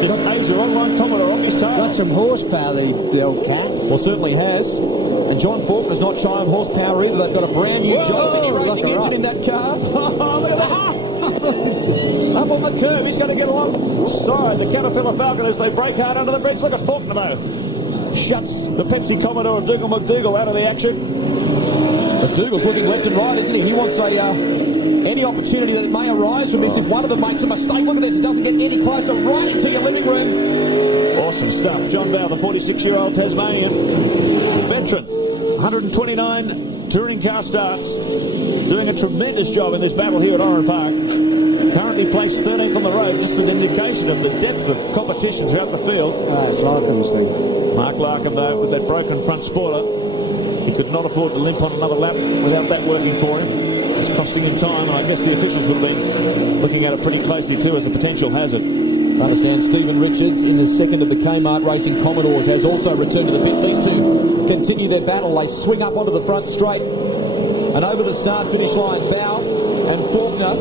this Asia Online Commodore off his tail. Got some horsepower, the old cat. Well, certainly has. And John Faulkner's not shy on horsepower either. They've got a brand new Johnson Racing engine in that car. Look at that. Up on the curve, he's going to get alongside the Caterpillar Falcon as they break hard under the bridge. Look at Faulkner though. Shuts the Pepsi Commodore of Dougal McDougall out of the action. McDougall's looking left and right, isn't he? He wants any opportunity that may arise from this. If one of them makes a mistake, look at this, it doesn't get any closer, right into your living room. Awesome stuff. John Bow, the 46-year-old Tasmanian veteran, 129 touring car starts, doing a tremendous job in this battle here at Oran Park. Currently placed 13th on the road, just an indication of the depth of competition throughout the field. It's Larkin's thing. Mark Larkin, though, with that broken front spoiler, he could not afford to limp on another lap without that working for him. It's costing him time, and I guess the officials would have been looking at it pretty closely too as a potential hazard. I understand Stephen Richards in the second of the Kmart Racing Commodores has also returned to the pits. These two continue their battle. They swing up onto the front straight and over the start-finish line. Bow and Faulkner.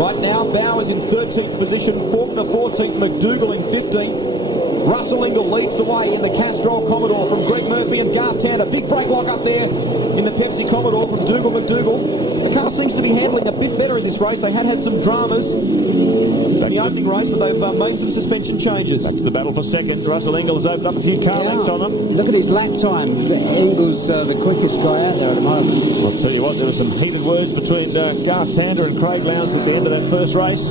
Right now, Bow is in 13th position, Faulkner 14th, McDougall in 15th. Russell Ingall leads the way in the Castrol Commodore from Greg Murphy and Garth Tander. Big brake lock up there in the Pepsi Commodore from Dougal McDougall. The car seems to be handling a bit better in this race. They had some dramas in the opening race, but they've made some suspension changes. Back to the battle for second. Russell Ingall has opened up a few car lengths on them. Look at his lap time. Ingall's the quickest guy out there at the moment. I'll tell you what, there were some heated words between Garth Tander and Craig Lowndes at the end of that first race.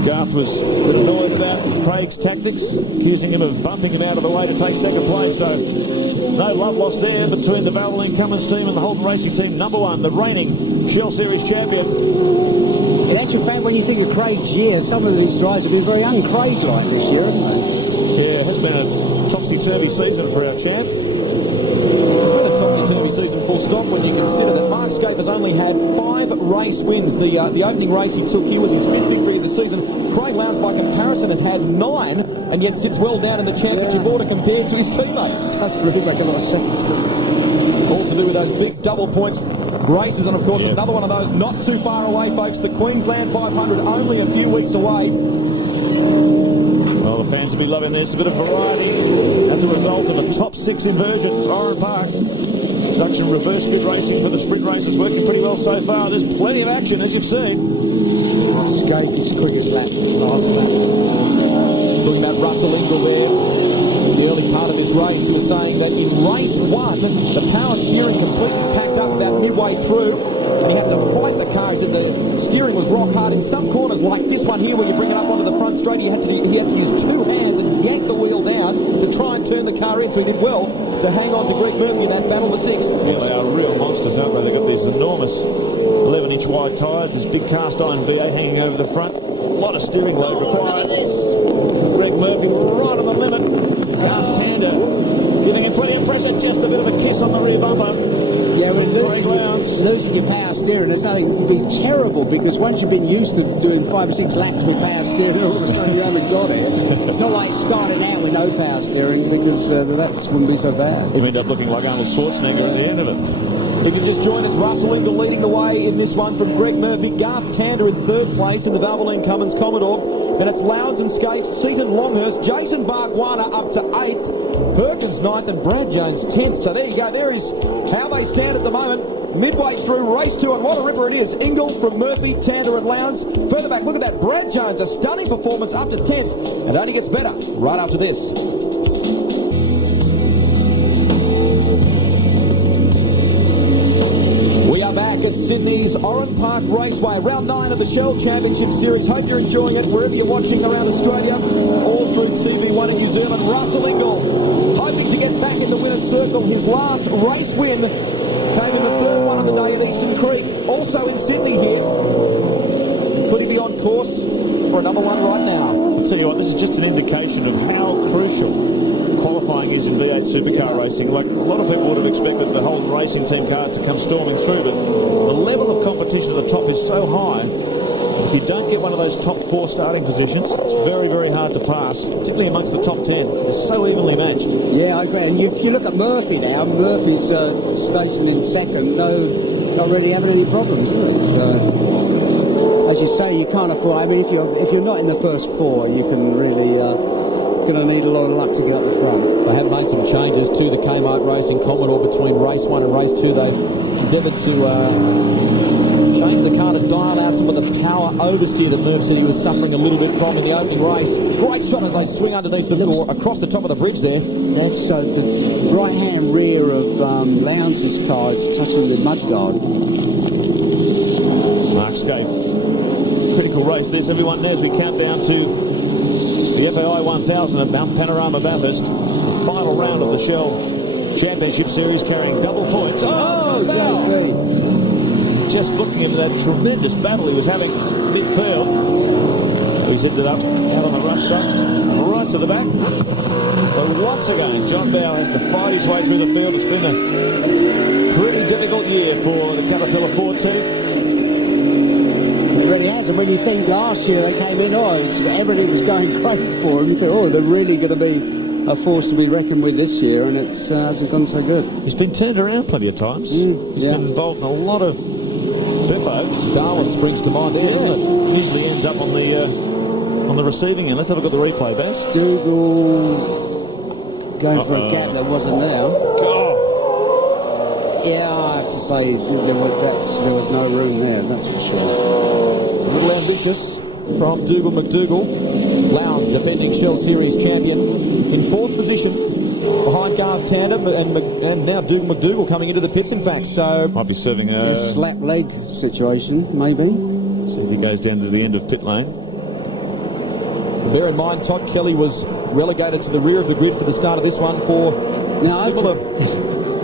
Garth was a bit annoyed about Craig's tactics, accusing him of bumping him out of the way to take second place. So no love lost there between the Valvoline Cummins team and the Holden Racing team. Number one, the reigning Shell Series champion. In actual fact, when you think of Craig's year, some of these drivers have been very un-Craig-like this year, haven't they? Yeah, it has been a topsy-turvy season for our champ. It's been a topsy-turvy season full stop when you consider that Mark Skaife has only had 5 race wins. The opening race he took here was his 5th victory of the season. Craig Lowndes, by comparison, has had 9 and yet sits well down in the championship order compared to his teammate. It does really make a lot of sense, doesn't it? All to do with those big double points races, and of course another one of those not too far away, folks. The Queensland 500 only a few weeks away. Well, the fans will be loving this. A bit of variety as a result of a top 6 inversion at Oran Park. Introduction reverse grid racing for the sprint races working pretty well so far. There's plenty of action, as you've seen. Skaife his quickest lap, last lap. Talking about Russell Ingall there, the early part of this race, he was saying that in race 1, the power steering completely packed up about midway through, and he had to fight the car. He said the steering was rock hard in some corners, like this one here, where you bring it up onto the front straight. He had to use 2 hands and yank the wheel down to try and turn the car in, so he did well to hang on to Greg Murphy in that battle for 6th. Well, they are real monsters, aren't they? They've got these enormous 11-inch wide tyres, this big cast iron V8 hanging over the front. A lot of steering load required. Greg Murphy right on the limit. Garth Tander giving him plenty of pressure, just a bit of a kiss on the rear bumper. Yeah, but losing your power steering, there's nothing to be terrible, because once you've been used to doing 5 or 6 laps with power steering, all of a sudden you haven't got it. It's not like starting out with no power steering, because that wouldn't be so bad. You end up looking like Arnold Schwarzenegger at the end of it. If you just join us, Russell Ingall leading the way in this one from Greg Murphy. Garth Tander in 3rd place in the Valvoline Cummins Commodore. And it's Lowndes and Skaife, Seaton Longhurst, Jason Bargwanna up to 8th, Perkins 9th and Brad Jones 10th. So there you go. There is how they stand at the moment. Midway through race 2, and what a ripper it is. Ingall from Murphy, Tander and Lowndes. Further back, look at that. Brad Jones, a stunning performance up to 10th. And only gets better right after this. We are back at Sydney's Oran Park Raceway, round 9 of the Shell Championship Series. Hope you're enjoying it wherever you're watching around Australia, all through TV1 in New Zealand. Russell Ingall hoping to get back in the winner's circle. His last race win came in the 3rd one on the day at Eastern Creek, also in Sydney here. Could he be on course for another one right now? I'll tell you what, this is just an indication of how crucial qualifying is in V8 Supercar racing. Like, a lot of people would have expected the whole racing team cars to come storming through, but the level of competition at the top is so high. If you don't get one of those top 4 starting positions, it's very, very hard to pass, particularly amongst the top 10. It's so evenly matched. Yeah, I agree. And if you look at Murphy now, Murphy's stationed in second, not really having any problems, is it? So, as you say, you can't afford. I mean, if you're not in the first 4, you can really going to need a lot of luck to get up the front. They have made some changes to the Kmart Racing Commodore between race 1 and race 2. They've endeavoured to change the car to dial out some of the power oversteer that Murph said he was suffering a little bit from in the opening race. Great shot as they swing underneath or across the top of the bridge there. That's the right-hand rear of Lowndes' car is touching the mudguard. Mark Scape. Critical race this. Everyone knows we count down to the FAI 1000 at Mount Panorama Bathurst. The final round of the Shell Championship Series, carrying double points. Just looking at that tremendous battle he was having midfield. He's ended up out on the rough strut, right to the back. So once again, John Bowe has to fight his way through the field. It's been a pretty difficult year for the Caterpillar Ford team. It really has, and when you think last year they came in, everything was going great for them. You think, they're really going to be a force to be reckoned with this year, and it hasn't gone so good. He's been turned around plenty of times. He's been involved in a lot of biffo. Darwin springs to mind there, doesn't it? Usually ends up on the receiving end. Let's have a look at the replay, Baz. Dougal going for a gap that wasn't there. God. Yeah, I have to say there was no room there, that's for sure. A little ambitious from Dougal McDougall. Lowndes, defending Shell Series champion, in 4th position behind Garth Tander, and now Dougal McDougall coming into the pits, in fact. So might be serving a slap leg situation, maybe. See if he goes down to the end of pit lane. Bear in mind, Todd Kelly was relegated to the rear of the grid for the start of this one for a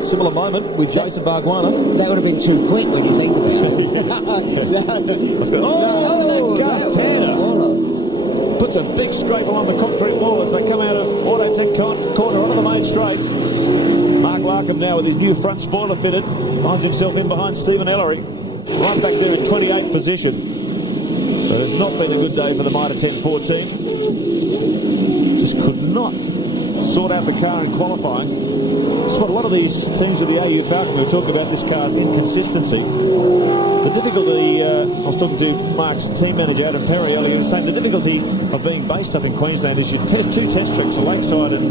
similar moment with Jason Barguana. That would have been too quick when you think about it. Garth Tander puts a big scrape along the concrete wall as they come out of Autotech corner onto the main straight. Mark Larkham now with his new front spoiler fitted finds himself in behind Stephen Ellery, right back there in 28th position. But it's not been a good day for the Mitre 10 Ford team. Just could not sort out the car in qualifying. This is what a lot of these teams with the AU Falcon were talking about, this car's inconsistency. The difficulty, I was talking to Mark's team manager Adam Perry earlier, he was saying the difficulty of being based up in Queensland is you test 2 test tracks, Lakeside and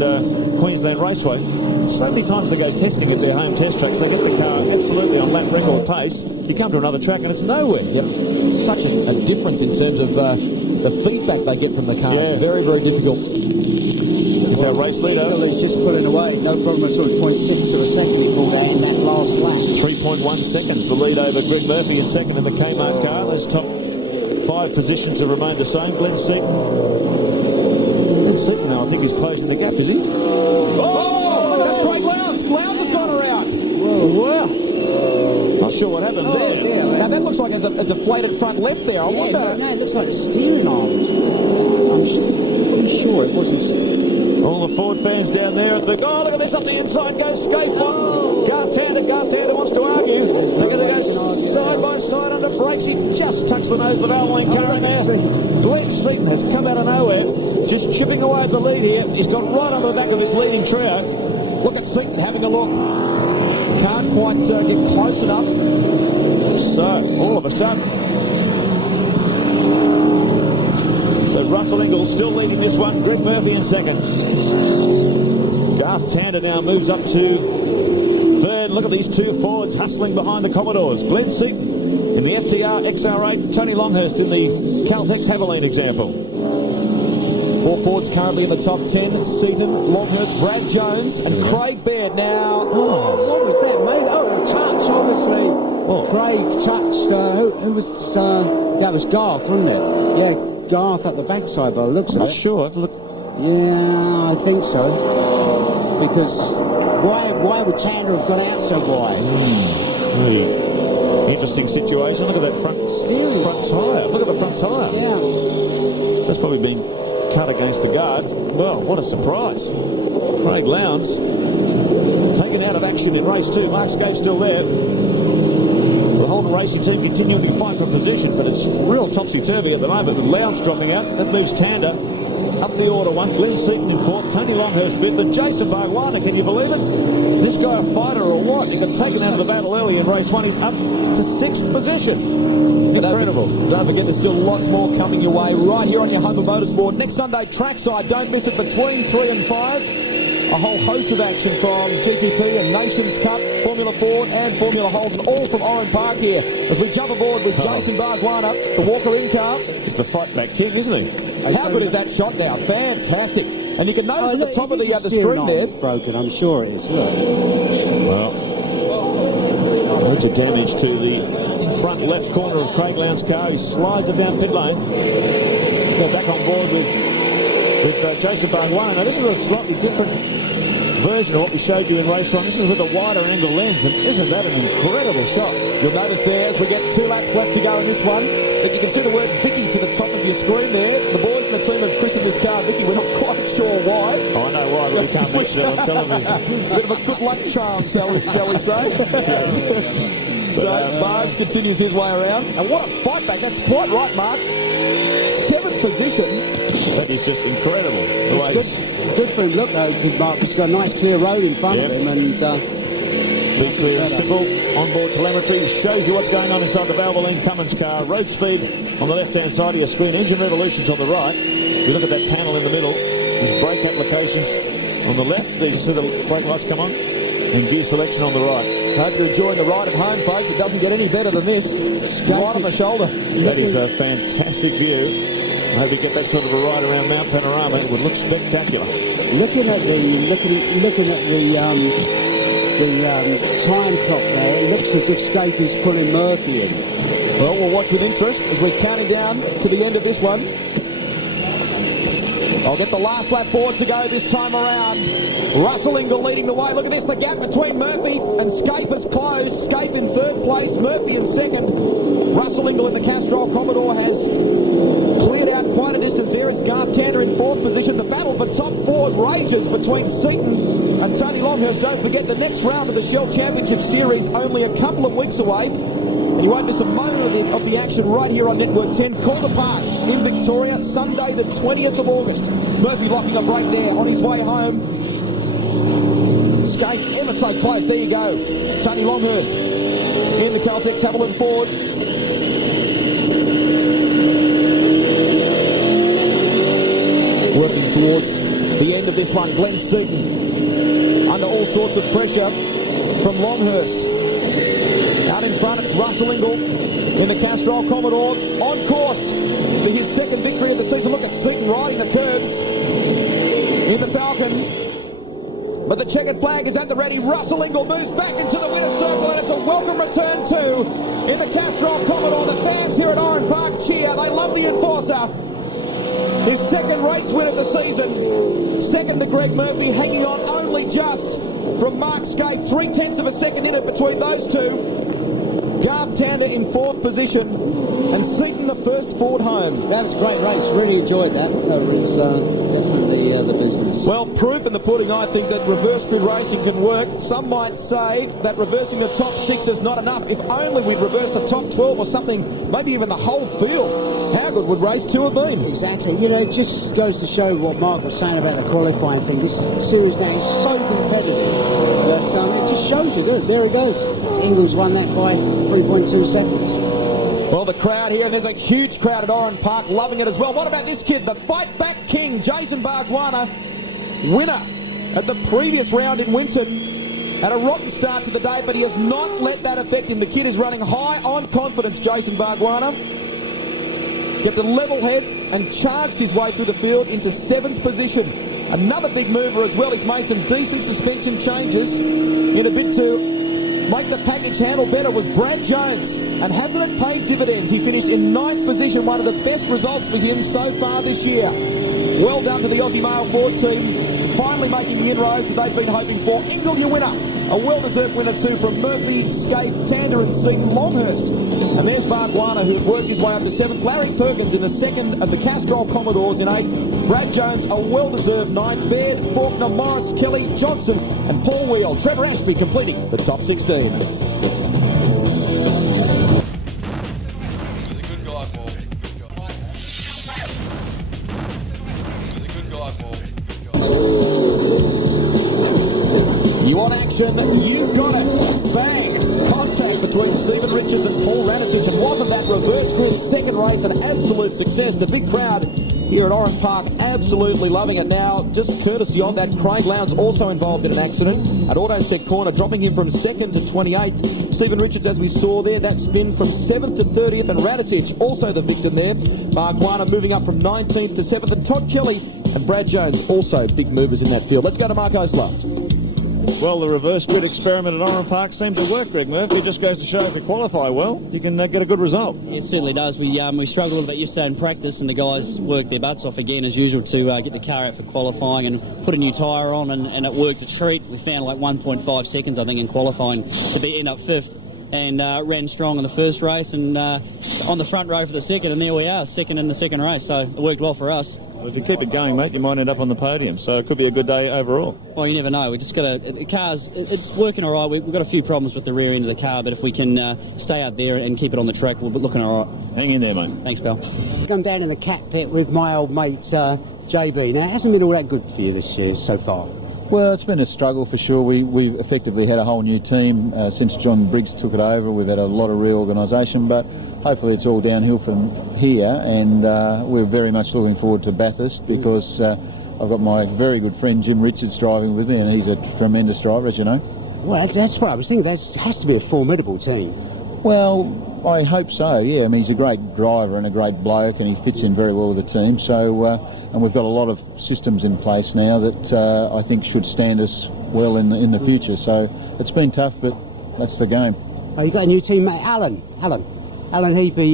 Queensland Raceway. And so many times they go testing at their home test tracks, they get the car absolutely on lap record pace. You come to another track and it's nowhere. Yep. Such a difference in terms of the feedback they get from the car. It's very, very difficult. Here's our race leader. Eagle is just pulling away, no problem at all. 0.6 of a second he pulled out in that last lap. 3.1 seconds, the lead over Greg Murphy in second in the Kmart car. Those top 5 positions have remained the same. Glenn Seaton, though, I think he's closing the gap, is he? Oh, that's Craig Lowndes. Lowndes has gone around. Wow. Not sure what happened there. Yeah, now that looks like there's a deflated front left there. I wonder. No, it looks like steering arms. I'm pretty sure it wasn't. All the Ford fans down there at the... Oh, look at this up the inside goes Scape on. Garth Tander wants to argue. They're going to go side by side under brakes. He just tucks the nose of the Valvoline car in there. Glenn Seaton has come out of nowhere, just chipping away at the lead here. He's got right on the back of this leading trio. Look at Seaton having a look. Can't quite get close enough. So, all of a sudden... So Russell Ingall still leading this one. Greg Murphy in second. Garth Tander now moves up to third. Look at these 2 Fords hustling behind the Commodores. Glenn Seaton in the FTR XR8. Tony Longhurst in the Caltex Haviland example. 4 Fords currently in the top 10. Seaton, Longhurst, Brad Jones and Craig Baird now. What was that, mate? Oh, a touch, obviously. Craig touched, who was, that was Garth, wasn't it? Yeah, Garth at the backside by the looks of it. Not sure. Look. Yeah, I think so. Because why would Tander have got out so wide? Interesting situation. Look at that front tyre. Look at the front tyre. Yeah. That's probably been cut against the guard. Well, what a surprise. Craig Lowndes taken out of action in race 2. Mark Scape's still there. The Holden Racing team continuing to fight for position, but it's real topsy-turvy at the moment with Lowndes dropping out. That moves Tander up the order 1. Glenn Seaton in 4th. Tony Longhurst 5th. And Jason Bargwanna, can you believe it? This guy a fighter or what? He got taken out of the battle early in race 1. He's up to 6th position. Incredible. Don't forget, there's still lots more coming your way right here on your home of motorsport. Next Sunday, trackside. Don't miss it between 3 and 5. A whole host of action from GTP and Nations Cup, Formula Ford and Formula Holden, all from Oran Park here. As we jump aboard with Jason Bargwanna, the Walker-in car. He's the fight-back king, isn't he? How good is that shot now? Fantastic. And you can notice at the top of the screen there. Broken, I'm sure it is. Look. Well, loads of damage to the front left corner of Craig Lowndes' car. He slides it down pit lane. Go back on board with Jason Bargwanna. Now, this is a slightly different version of what we showed you in race 1. This is with a wider angle lens, and isn't that an incredible shot? You'll notice there, as we get 2 laps left to go in this one, that you can see the word Vicky to the top of your screen there. The boys in the team have christened this car Vicky. We're not quite sure why. Oh, I know why, but we can't mention it on television. It's a bit of a good luck charm, shall we say? So Bargs continues his way around. And what a fight back. That's quite right, Mark. 7th position. That is just incredible. It's good for him. Look, though, Mark's got a nice clear road in front of him. And be clear and simple. Onboard telemetry shows you what's going on inside the Valvoline Cummins car. Road speed on the left-hand side of your screen. Engine revolutions on the right. You look at that panel in the middle. There's brake applications on the left. There you see the brake lights come on. And gear selection on the right. Hope you're enjoying the ride at home, folks. It doesn't get any better than this. Right on the shoulder. That is a fantastic view. I hope you get that sort of a ride around Mount Panorama. It would look spectacular. Looking at the time clock there, it looks as if Scape is pulling Murphy in. Well, we'll watch with interest as we're counting down to the end of this one. I'll get the last lap board to go this time around. Russell Ingall leading the way. Look at this, the gap between Murphy and Scape has closed. Scape in 3rd place, Murphy in 2nd. Russell Ingall in the Castrol Commodore has cleared out quite a distance. There is Garth Tander in 4th position. The battle for top 4 rages between Seaton and Tony Longhurst. Don't forget the next round of the Shell Championship Series only a couple of weeks away. And you won't miss a moment of the action right here on Network 10. Calder Park in Victoria, Sunday the 20th of August. Murphy locking a brake there on his way home. Scape ever so close. There you go. Tony Longhurst in the Caltex Haviland Ford. Working towards the end of this one. Glenn Seaton under all sorts of pressure from Longhurst. Out in front, it's Russell Ingall in the Castrol Commodore, on course for his 2nd victory of the season. Look at Seaton riding the curbs in the Falcon. But the checkered flag is at the ready. Russell Ingall moves back into the winner's circle, and it's a welcome return too in the Castrol Commodore. The fans here at Oran Park cheer. They love the Enforcer. His 2nd race win of the season. 2nd to Greg Murphy, hanging on only just from Mark Scape. 0.3 of a second in it between those two. Garth Tander in 4th position and Seaton the first Ford home. That was a great race. Really enjoyed that. That was definitely the business. Well, proof in the pudding, I think, that reverse grid racing can work. Some might say that reversing the top 6 is not enough. If only we'd reverse the top 12 or something, maybe even the whole field. How good would race 2 have been? Exactly. You know, it just goes to show what Mark was saying about the qualifying thing. This series now is so competitive that it just shows you. There it goes. Ingall's won that by 3.2 seconds. Well, the crowd here, and there's a huge crowd at Oran Park loving it as well. What about this kid, the fight back king, Jason Bargwanna, winner at the previous round in Winton. Had a rotten start to the day, but he has not let that affect him. The kid is running high on confidence, Jason Bargwanna. Kept a level head and charged his way through the field into 7th position. Another big mover as well. He's made some decent suspension changes in a bid to make the package handle better was Brad Jones. And hasn't it paid dividends? He finished in 9th position, one of the best results for him so far this year. Well done to the Aussie Male Ford team, finally making the inroads that they've been hoping for. Ingall, your winner. A well-deserved winner too from Murphy, Scaife, Tander and Seaton, Longhurst. And there's Bargwanna, who had worked his way up to 7th. Larry Perkins in the 2nd of the Castrol Commodores in 8th. Brad Jones, a well-deserved 9th. Baird, Faulkner, Morris, Kelly, Johnson and Paul Wheel. Trevor Ashby completing the top 16. You want action, you got it. Bang! Contact between Stephen Richards and Paul Ranisic, and wasn't that reverse grid second race an absolute success? The big crowd here at Oran Park absolutely loving it now, just courtesy of that. Craig Lowndes also involved in an accident at Autosec Corner, dropping him from 2nd to 28th. Stephen Richards, as we saw there, that spin from 7th to 30th, and Ranisic also the victim there. Bargwanna moving up from 19th to 7th, and Todd Kelly and Brad Jones also big movers in that field. Let's go to Mark Osler. Well, the reverse grid experiment at Oran Park seems to work, Greg Murphy. It just goes to show if you qualify well, you can get a good result. It certainly does. We struggled a little bit yesterday in practice, and the guys worked their butts off again as usual to get the car out for qualifying and put a new tyre on, and it worked a treat. We found like 1.5 seconds, I think, in qualifying to end up 5th. And ran strong in the first race and on the front row for the second, and there we are, 2nd in the second race, so it worked well for us. Well, if you keep it going, mate, you might end up on the podium, so it could be a good day overall. Well, you never know. We just got to, the cars, it's working all right. We've got a few problems with the rear end of the car, but if we can stay out there and keep it on the track, we'll be looking all right. Hang in there, mate. Thanks, pal. I'm down in the cat pit with my old mate JB. Now, it hasn't been all that good for you this year so far. Well, it's been a struggle for sure. We've effectively had a whole new team since John Briggs took it over. We've had a lot of reorganisation, but hopefully it's all downhill from here, and we're very much looking forward to Bathurst because I've got my very good friend Jim Richards driving with me, and he's a tremendous driver, as you know. Well, that's what I was thinking. That has to be a formidable team. Well, I hope so, yeah. I mean, he's a great driver and a great bloke, and he fits in very well with the team. So, and we've got a lot of systems in place now that I think should stand us well in the future. So it's been tough, but that's the game. Oh, you got a new teammate, Alan Heapy.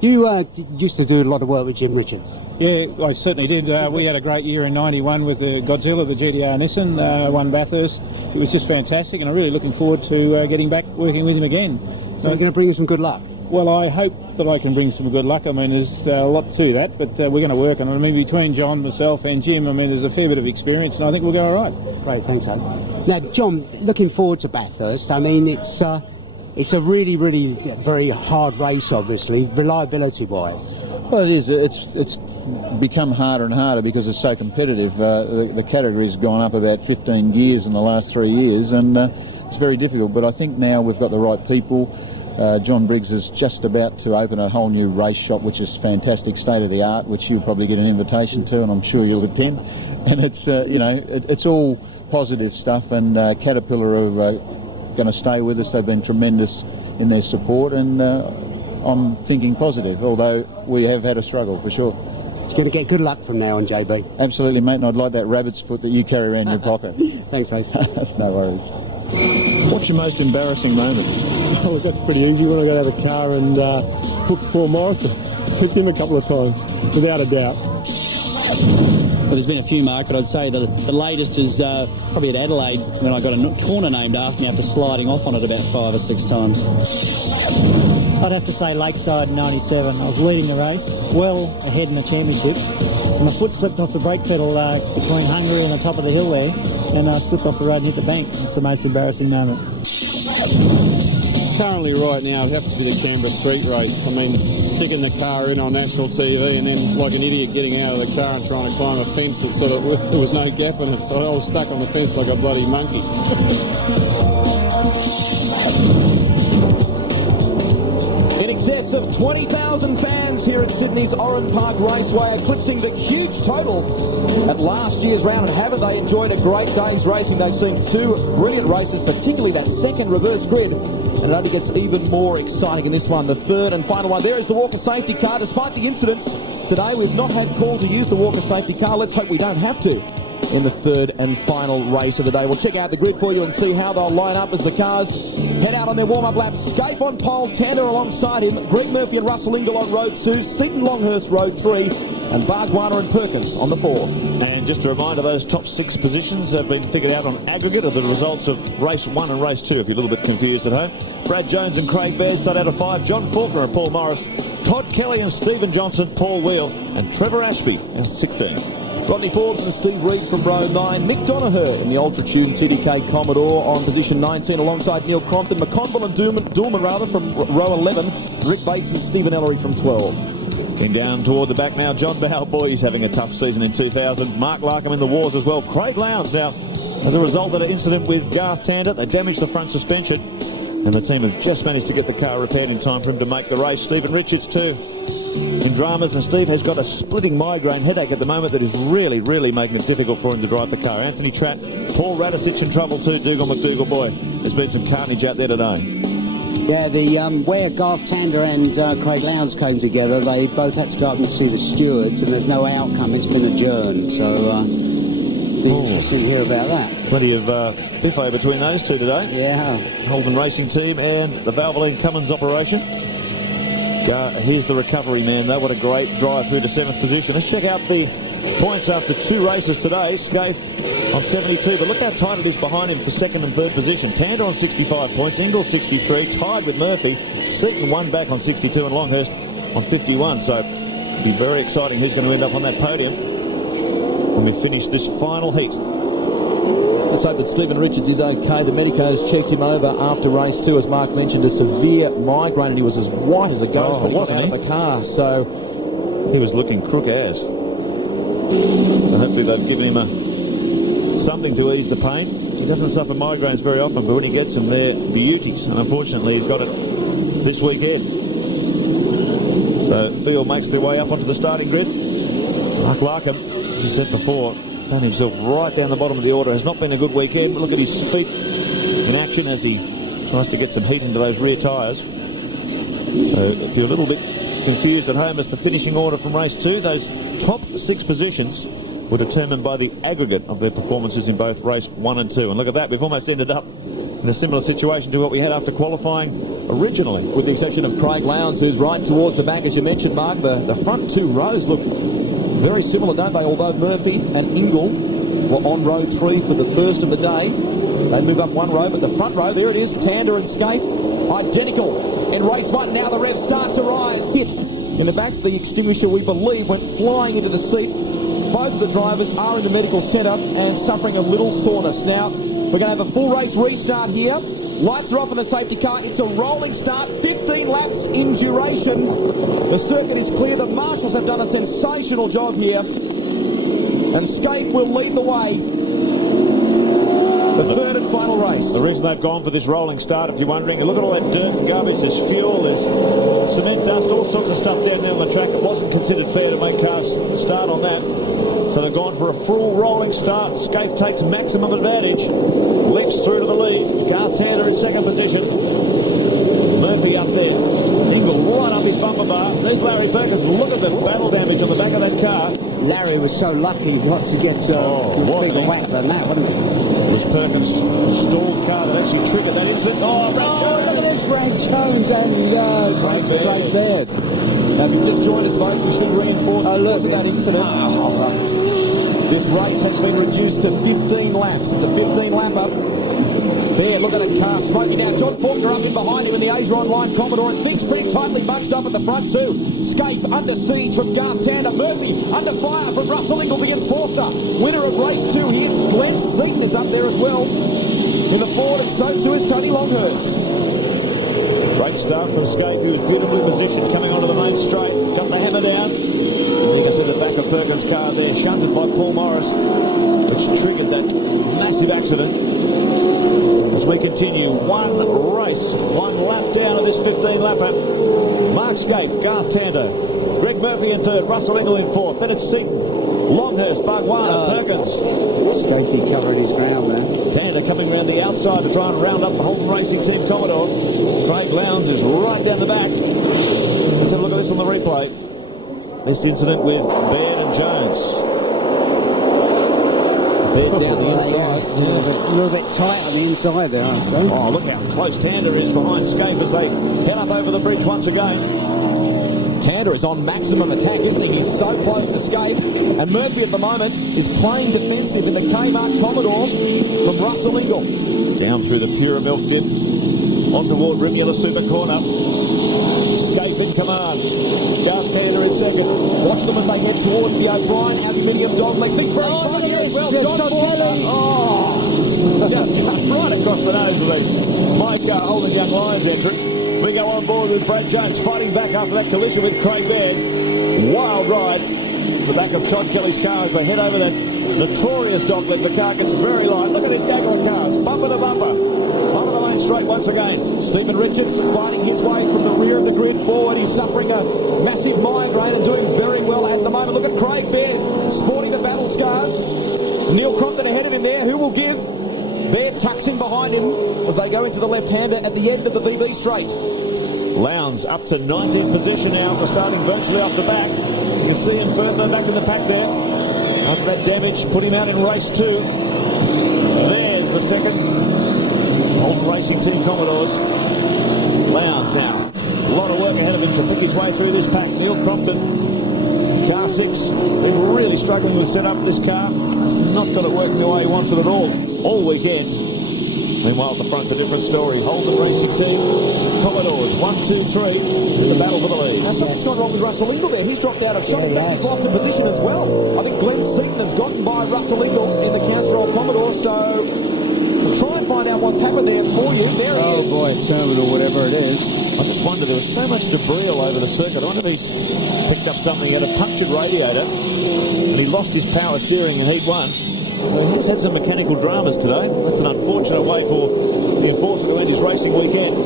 You used to do a lot of work with Jim Richards. Yeah, I certainly did. We had a great year in '91 with the Godzilla, the GTR Nissan, won Bathurst. It was just fantastic, and I'm really looking forward to getting back working with him again. So you're going to bring us some good luck? Well, I hope that I can bring some good luck. I mean, there's a lot to that, but we're going to work on it. I mean, between John, myself and Jim, I mean, there's a fair bit of experience, and I think we'll go all right. Great, thanks, Alan. Now, John, looking forward to Bathurst. I mean, it's a really, really very hard race, obviously, reliability-wise. Well, it is. It's become harder and harder because it's so competitive. The category's gone up about 15 gears in the last 3 years, and it's very difficult. But I think now we've got the right people. John Briggs is just about to open a whole new race shop, which is fantastic, state of the art, which you'll probably get an invitation to, and I'm sure you'll attend. And it's it's all positive stuff. And Caterpillar are going to stay with us. They've been tremendous in their support, and I'm thinking positive, although we have had a struggle for sure. It's going to get good luck from now on, JB. Absolutely, mate, and I'd like that rabbit's foot that you carry around your pocket. Thanks, Ace. No worries. What's your most embarrassing moment? Oh, look, that's pretty easy. When I got out of the car and hooked Paul Morrison, hit him a couple of times, without a doubt. Well, there's been a few, Mark, but I'd say the latest is probably at Adelaide when I got a corner named after me after sliding off on it about 5 or 6 times. I'd have to say Lakeside in '97. I was leading the race, well ahead in the championship, and my foot slipped off the brake pedal between Hungary and the top of the hill there, and I slipped off the road and hit the bank. It's the most embarrassing moment. Currently, right now, it'd have to be the Canberra street race. I mean, sticking the car in on national TV and then, like an idiot, getting out of the car and trying to climb a fence that there was no gap in it, so I was stuck on the fence like a bloody monkey. In excess of 20,000 fans here at Sydney's Oran Park Raceway, eclipsing the huge total at last year's round. And haven't they enjoyed a great day's racing? They've seen 2 brilliant races, particularly that second reverse grid. And it only gets even more exciting in this one, the third and final one. There is the Walker safety car. Despite the incidents today, we've not had call to use the Walker safety car. Let's hope we don't have to in the third and final race of the day. We'll check out the grid for you and see how they'll line up as the cars head out on their warm-up laps. Scaife on pole, Tander alongside him, Greg Murphy and Russell Ingall on road 2, Seaton Longhurst road 3, and Bargwanna and Perkins on the 4th. And And just a reminder, those top 6 positions have been figured out on aggregate of the results of race 1 and race 2, if you're a little bit confused at home. Brad Jones and Craig Baird start out of 5. John Faulkner and Paul Morris. Todd Kelly and Stephen Johnson, Paul Wheel, and Trevor Ashby as 16. Rodney Forbes and Steve Reed from row 9. Mick Donoher in the Ultra-Tuned TDK Commodore on position 19 alongside Neil Crompton. McConville and Doolman from row 11. Rick Bates and Stephen Ellery from 12. Getting down toward the back now, John Bowe. He's having a tough season in 2000. Mark Larkham in the wars as well. Craig Lowndes now, as a result of an incident with Garth Tander, they damaged the front suspension, and the team have just managed to get the car repaired in time for him to make the race. Stephen Richards too in dramas, and Steve has got a splitting migraine headache at the moment that is really, really making it difficult for him to drive the car. Anthony Tratt, Paul Radisich in trouble too. Dougal McDougall, boy, there's been some carnage out there today. Yeah, where Garth Tander and Craig Lowndes came together, they both had to go up and see the stewards, and there's no outcome. It's been adjourned, so interesting to hear about that. Plenty of biffo between those two today. Yeah. Holden Racing Team and the Valvoline Cummins operation. Here's the recovery man, though. What a great drive through to 7th position. Let's check out the points after 2 races today. Scaife on 72, but look how tight it is behind him for 2nd and 3rd position. Tander on 65 points, Ingall 63, tied with Murphy. Seaton 1 back on 62 and Longhurst on 51. So it'll be very exciting who's going to end up on that podium when we finish this final heat. Let's hope that Stephen Richards is okay. The medicos checked him over after race 2, as Mark mentioned, a severe migraine, and he was as white as a ghost when he got out of the car. So he was looking crook as. So hopefully they've given him something to ease the pain. He doesn't suffer migraines very often, but when he gets them, they're beauties. And unfortunately, he's got it this weekend. So Field makes their way up onto the starting grid. Mark Larkham, as I said before, found himself right down the bottom of the order. Has not been a good weekend, but look at his feet in action as he tries to get some heat into those rear tyres. So if you're a little bit confused at home as to finishing order from race 2, those top 6 positions were determined by the aggregate of their performances in both race 1 and 2. And look at that, we've almost ended up in a similar situation to what we had after qualifying originally. With the exception of Craig Lowndes, who's right towards the back, as you mentioned, Mark. The front 2 rows look very similar, don't they? Although Murphy and Ingall were on row 3 for the first of the day. They move up 1 row, but the front row, there it is, Tander and Scaife, identical in race 1. Now the revs start to rise. Sit in the back. The extinguisher, we believe, went flying into the seat. Both of the drivers are in the medical centre and suffering a little soreness. Now, we're going to have a full race restart here. Lights are off in the safety car. It's a rolling start, 15 laps in duration. The circuit is clear. The marshals have done a sensational job here. And Scaife will lead the way. The 3rd and final race. The reason they've gone for this rolling start, if you're wondering, look at all that dirt and garbage. There's fuel, there's cement dust, all sorts of stuff down there on the track. It wasn't considered fair to make cars start on that. So they've gone for a full rolling start. Scaife takes maximum advantage. Leaps through to the lead. Garth Tander in 2nd position. Murphy up there. Ingall right up his bumper bar. There's Larry Perkins. Look at the battle damage on the back of that car. Larry was so lucky not to get a bigger whack than that, wasn't it? It was Perkins' stalled car that actually triggered that incident. Oh, Brad Jones! Look at this, Brad Jones and Craig Baird. Now, if you've just joined us, folks, we should reinforce because of that incident. This race has been reduced to 15 laps. It's a 15-lapper. Baird, look at that car smoking now. John Faulkner up in behind him in the Asia Online Commodore, and things pretty tightly bunched up at the front too. Scaife under siege from Garth Tander. Murphy under fire from Russell Ingall, the enforcer. Winner of race 2 here. Glenn Seaton is up there as well in the Ford, and so too is Tony Longhurst. Great start from Scaife, who was beautifully positioned coming onto the main straight. Got the hammer down. And you can see the back of Perkins' car there, shunted by Paul Morris, which triggered that massive accident. As we continue, 1 race, 1 lap down of this 15-lapper. Mark Scaife, Garth Tander, Greg Murphy in 3rd, Russell Ingall in 4th, then it's Seaton, Longhurst, Bargwana, Perkins. Scaife covering his ground there. Tander coming around the outside to try and round up the Holden Racing Team Commodore. Craig Lowndes is right down the back. Let's have a look at this on the replay. This incident with Baird and Jones. Baird down the inside. A little bit tight on the inside there, I say. Oh, look how close Tander is behind Scaife as they head up over the bridge once again. Tander is on maximum attack, isn't he? He's so close to escape. And Murphy at the moment is playing defensive in the Kmart Commodore from Russell Ingall. Down through the Pura Milk dip, on toward Rimuela Super Corner. Escape in command. Garth Tander in second. Watch them as they head towards the O'Brien Aluminium Dogleg. Big front here as well. John Kelly. Just cut right across the nose of the Mike Holden Young Lions entrant. We go on board with Brad Jones fighting back after that collision with Craig Baird. Wild ride. The back of Todd Kelly's car as they head over that notorious dogleg. The car gets very light. Look at this gaggle of cars. Bumper to bumper. Onto the main straight once again. Stephen Richards fighting his way from the rear of the grid forward. He's suffering a massive migraine and doing very well at the moment. Look at Craig Baird sporting the battle scars. Neil Crompton ahead of him there. Who will give? Baird tucks in behind him as they go into the left-hander at the end of the VB straight. Lowndes up to 19th position now after starting virtually off the back. You can see him further back in the pack there. After that damage, put him out in race 2. There's the second Holden Racing Team Commodores. Lowndes now. A lot of work ahead of him to pick his way through this pack. Neil Crompton, car 6, been really struggling with set up this car. He's not got it working the way he wants it at all weekend. Meanwhile, at the front's a different story. Holden Racing Team Commodores, 1, 2, 3 in the battle for the lead. Now, something's gone wrong with Russell Ingall there. He's dropped out of shot. In fact, he's lost a position as well. I think Glenn Seaton has gotten by Russell Ingall in the Castrol Commodore, so we'll try and find out what's happened there for you. There it is. Oh, boy, terminal, whatever it is. I just wonder, there was so much debris all over the circuit. I wonder if he's picked up something. He had a punctured radiator, and he lost his power steering in Heat 1. So he's had some mechanical dramas today. That's an unfortunate way for the enforcer to end his racing weekend.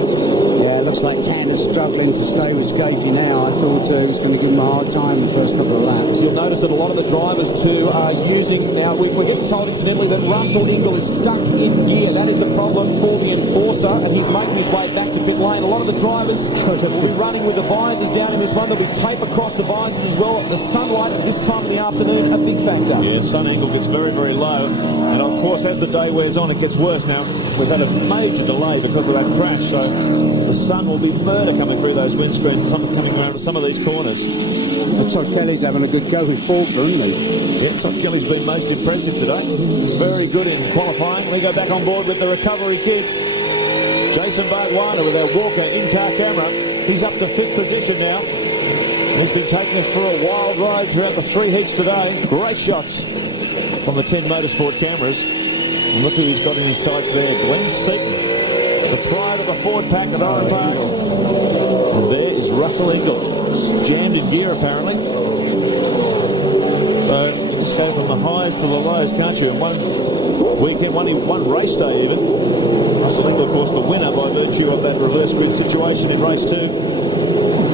Yeah, it looks like Tander's struggling to stay with Scafie now. I thought he was going to give him a hard time the first couple of laps. You'll notice that a lot of the drivers too are using, now we're getting told incidentally that Russell Ingall is stuck in gear. That is the problem for the enforcer, and he's making his way back to pit lane. A lot of the drivers will be running with the visors down in this one. There'll be tape across the visors as well. The sunlight at this time of the afternoon, a big factor. Yeah, sun angle gets very, very low. And of course, as the day wears on, it gets worse now. We've had a major delay because of that crash, so the sun will be murder coming through those windscreens, coming around some of these corners. And Todd Kelly's having a good go with Faulkner, isn't he? Yeah, Todd Kelly's been most impressive today. Very good in qualifying. We go back on board with the recovery kid. Jason Bargwanna with our Walker in-car camera. He's up to 5th position now. He's been taking us through a wild ride throughout the 3 heats today. Great shots from the 10 Motorsport cameras. And look who he's got in his sights there. Glenn Seaton, the pride of the Ford pack at Oran Park. And there is Russell Ingall. Jammed in gear, apparently. So you just go from the highs to the lows, can't you? In one weekend, one race day even. Russell Ingall, of course, the winner by virtue of that reverse grid situation in race 2.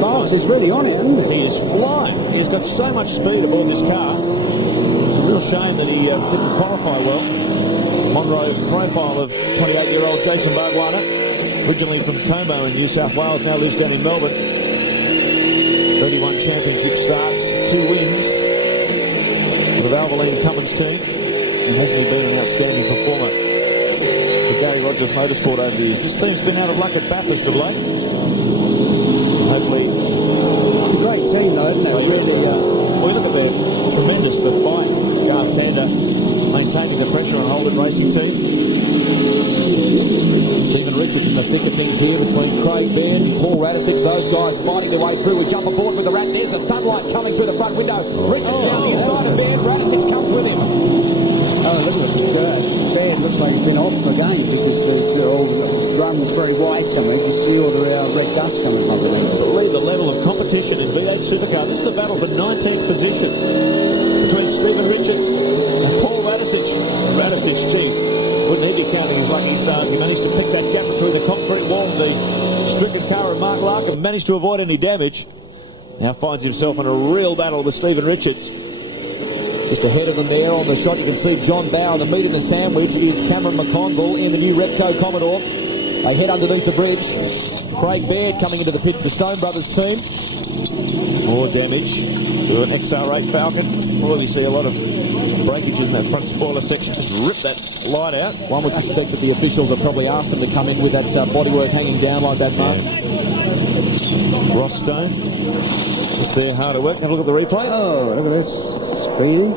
Barks is really on it, isn't he? He's flying. He's got so much speed aboard this car. It's a real shame that he didn't qualify well. Monroe profile of 28-year-old Jason Bargwanna, originally from Como in New South Wales, now lives down in Melbourne. 31 championship starts, 2 wins for the Valvoline Cummins team, and hasn't he been an outstanding performer for Gary Rogers Motorsport over the years. This team's been out of luck at Bathurst of late. Hopefully, it's a great team, though, isn't it? Really. Well, look at them, tremendous. The fight, Garth Tander maintaining the pressure on Holden Racing Team. Stephen Richards in the thick of things here between Craig Baird and Paul Radisich. Those guys fighting their way through. We jump aboard with the rack. There's the sunlight coming through the front window. Richards down the inside of Baird. Radisich comes with him. Oh, look at it. Baird looks like he's been off again because the old run was very wide somewhere. You can see all the red dust coming from it. Believe the level of competition in V8 Supercar. This is the battle for 19th position between Stephen Richards and Paul Radisich. Radisich, gee, wouldn't he be counting his lucky stars? He managed to pick that gap between the concrete wall and the stricken car of Mark Larkin, managed to avoid any damage. Now finds himself in a real battle with Stephen Richards. Just ahead of them there on the shot, you can see John Bower. The meat in the sandwich is Cameron McConville in the new Repco Commodore. They head underneath the bridge. Craig Baird coming into the pits, the Stone Brothers team. More damage to an XR8 Falcon. Well, we see a lot of breakages in that front spoiler section. Just rip that light out. One would suspect that the officials have probably asked them to come in with that bodywork hanging down like that, Mark. Ross Stone Just there, hard at work. Have a look at the replay. Oh, look at this. Speeding.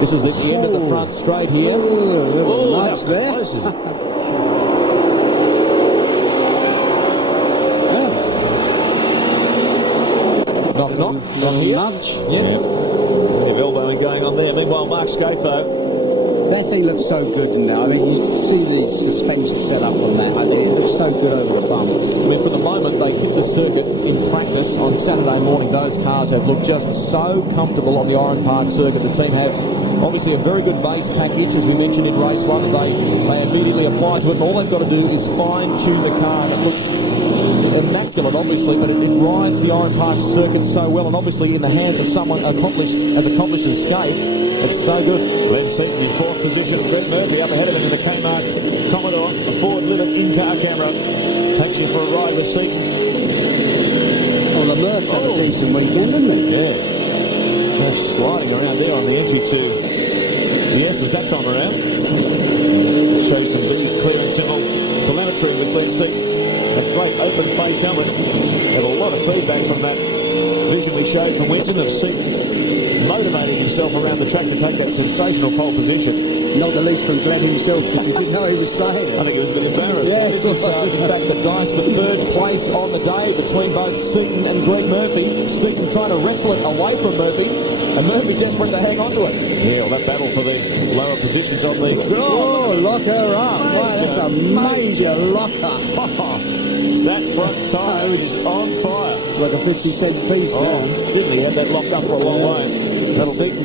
This is at the end of the front straight here. Oh, nudge there. Close is it? Knock, knock. Not here. Nudge. Yeah. Plenty of elbowing going on there. Meanwhile, Mark Skate, though, That thing looks so good now. I mean, you see the suspension set up on that. I mean, it looks so good over the bumps. I mean, for the moment they hit the circuit in practice on Saturday morning, those cars have looked just so comfortable on the Oran Park circuit. The team had obviously a very good base package, as we mentioned in race one, that they immediately apply to it, and all they've got to do is fine-tune the car, and it looks immaculate, obviously, but it rides the Oran Park circuit so well, and obviously in the hands of someone accomplished as Scaife, it's so good. Glenn Seaton in fourth position. Greg Murphy up ahead of him in the Kmart Commodore. A Ford Livett in-car camera takes you for a ride with Seaton. Oh, the Murph's had a decent weekend, didn't it? Yeah. They're sliding around there on the entry to the S's that time around. Shows some big clearance symbol telemetry with Glenn Seaton. A great open face helmet. Had a lot of feedback from that vision we showed from Winton of Seaton motivating himself around the track to take that sensational pole position. Not the least from Glenn himself, because he didn't know he was saying it. I think he was a bit embarrassed. Yeah, This is, in fact, the dice for third place on the day between both Seaton and Greg Murphy. Seaton trying to wrestle it away from Murphy, and Murphy desperate to hang on to it. Yeah, well, that battle for the lower positions on the... Oh, lock her up. Wow, that's a major locker. That front tyre is on fire. It's like a 50-cent piece now. Didn't he have that locked up for a long way? That'll Seaton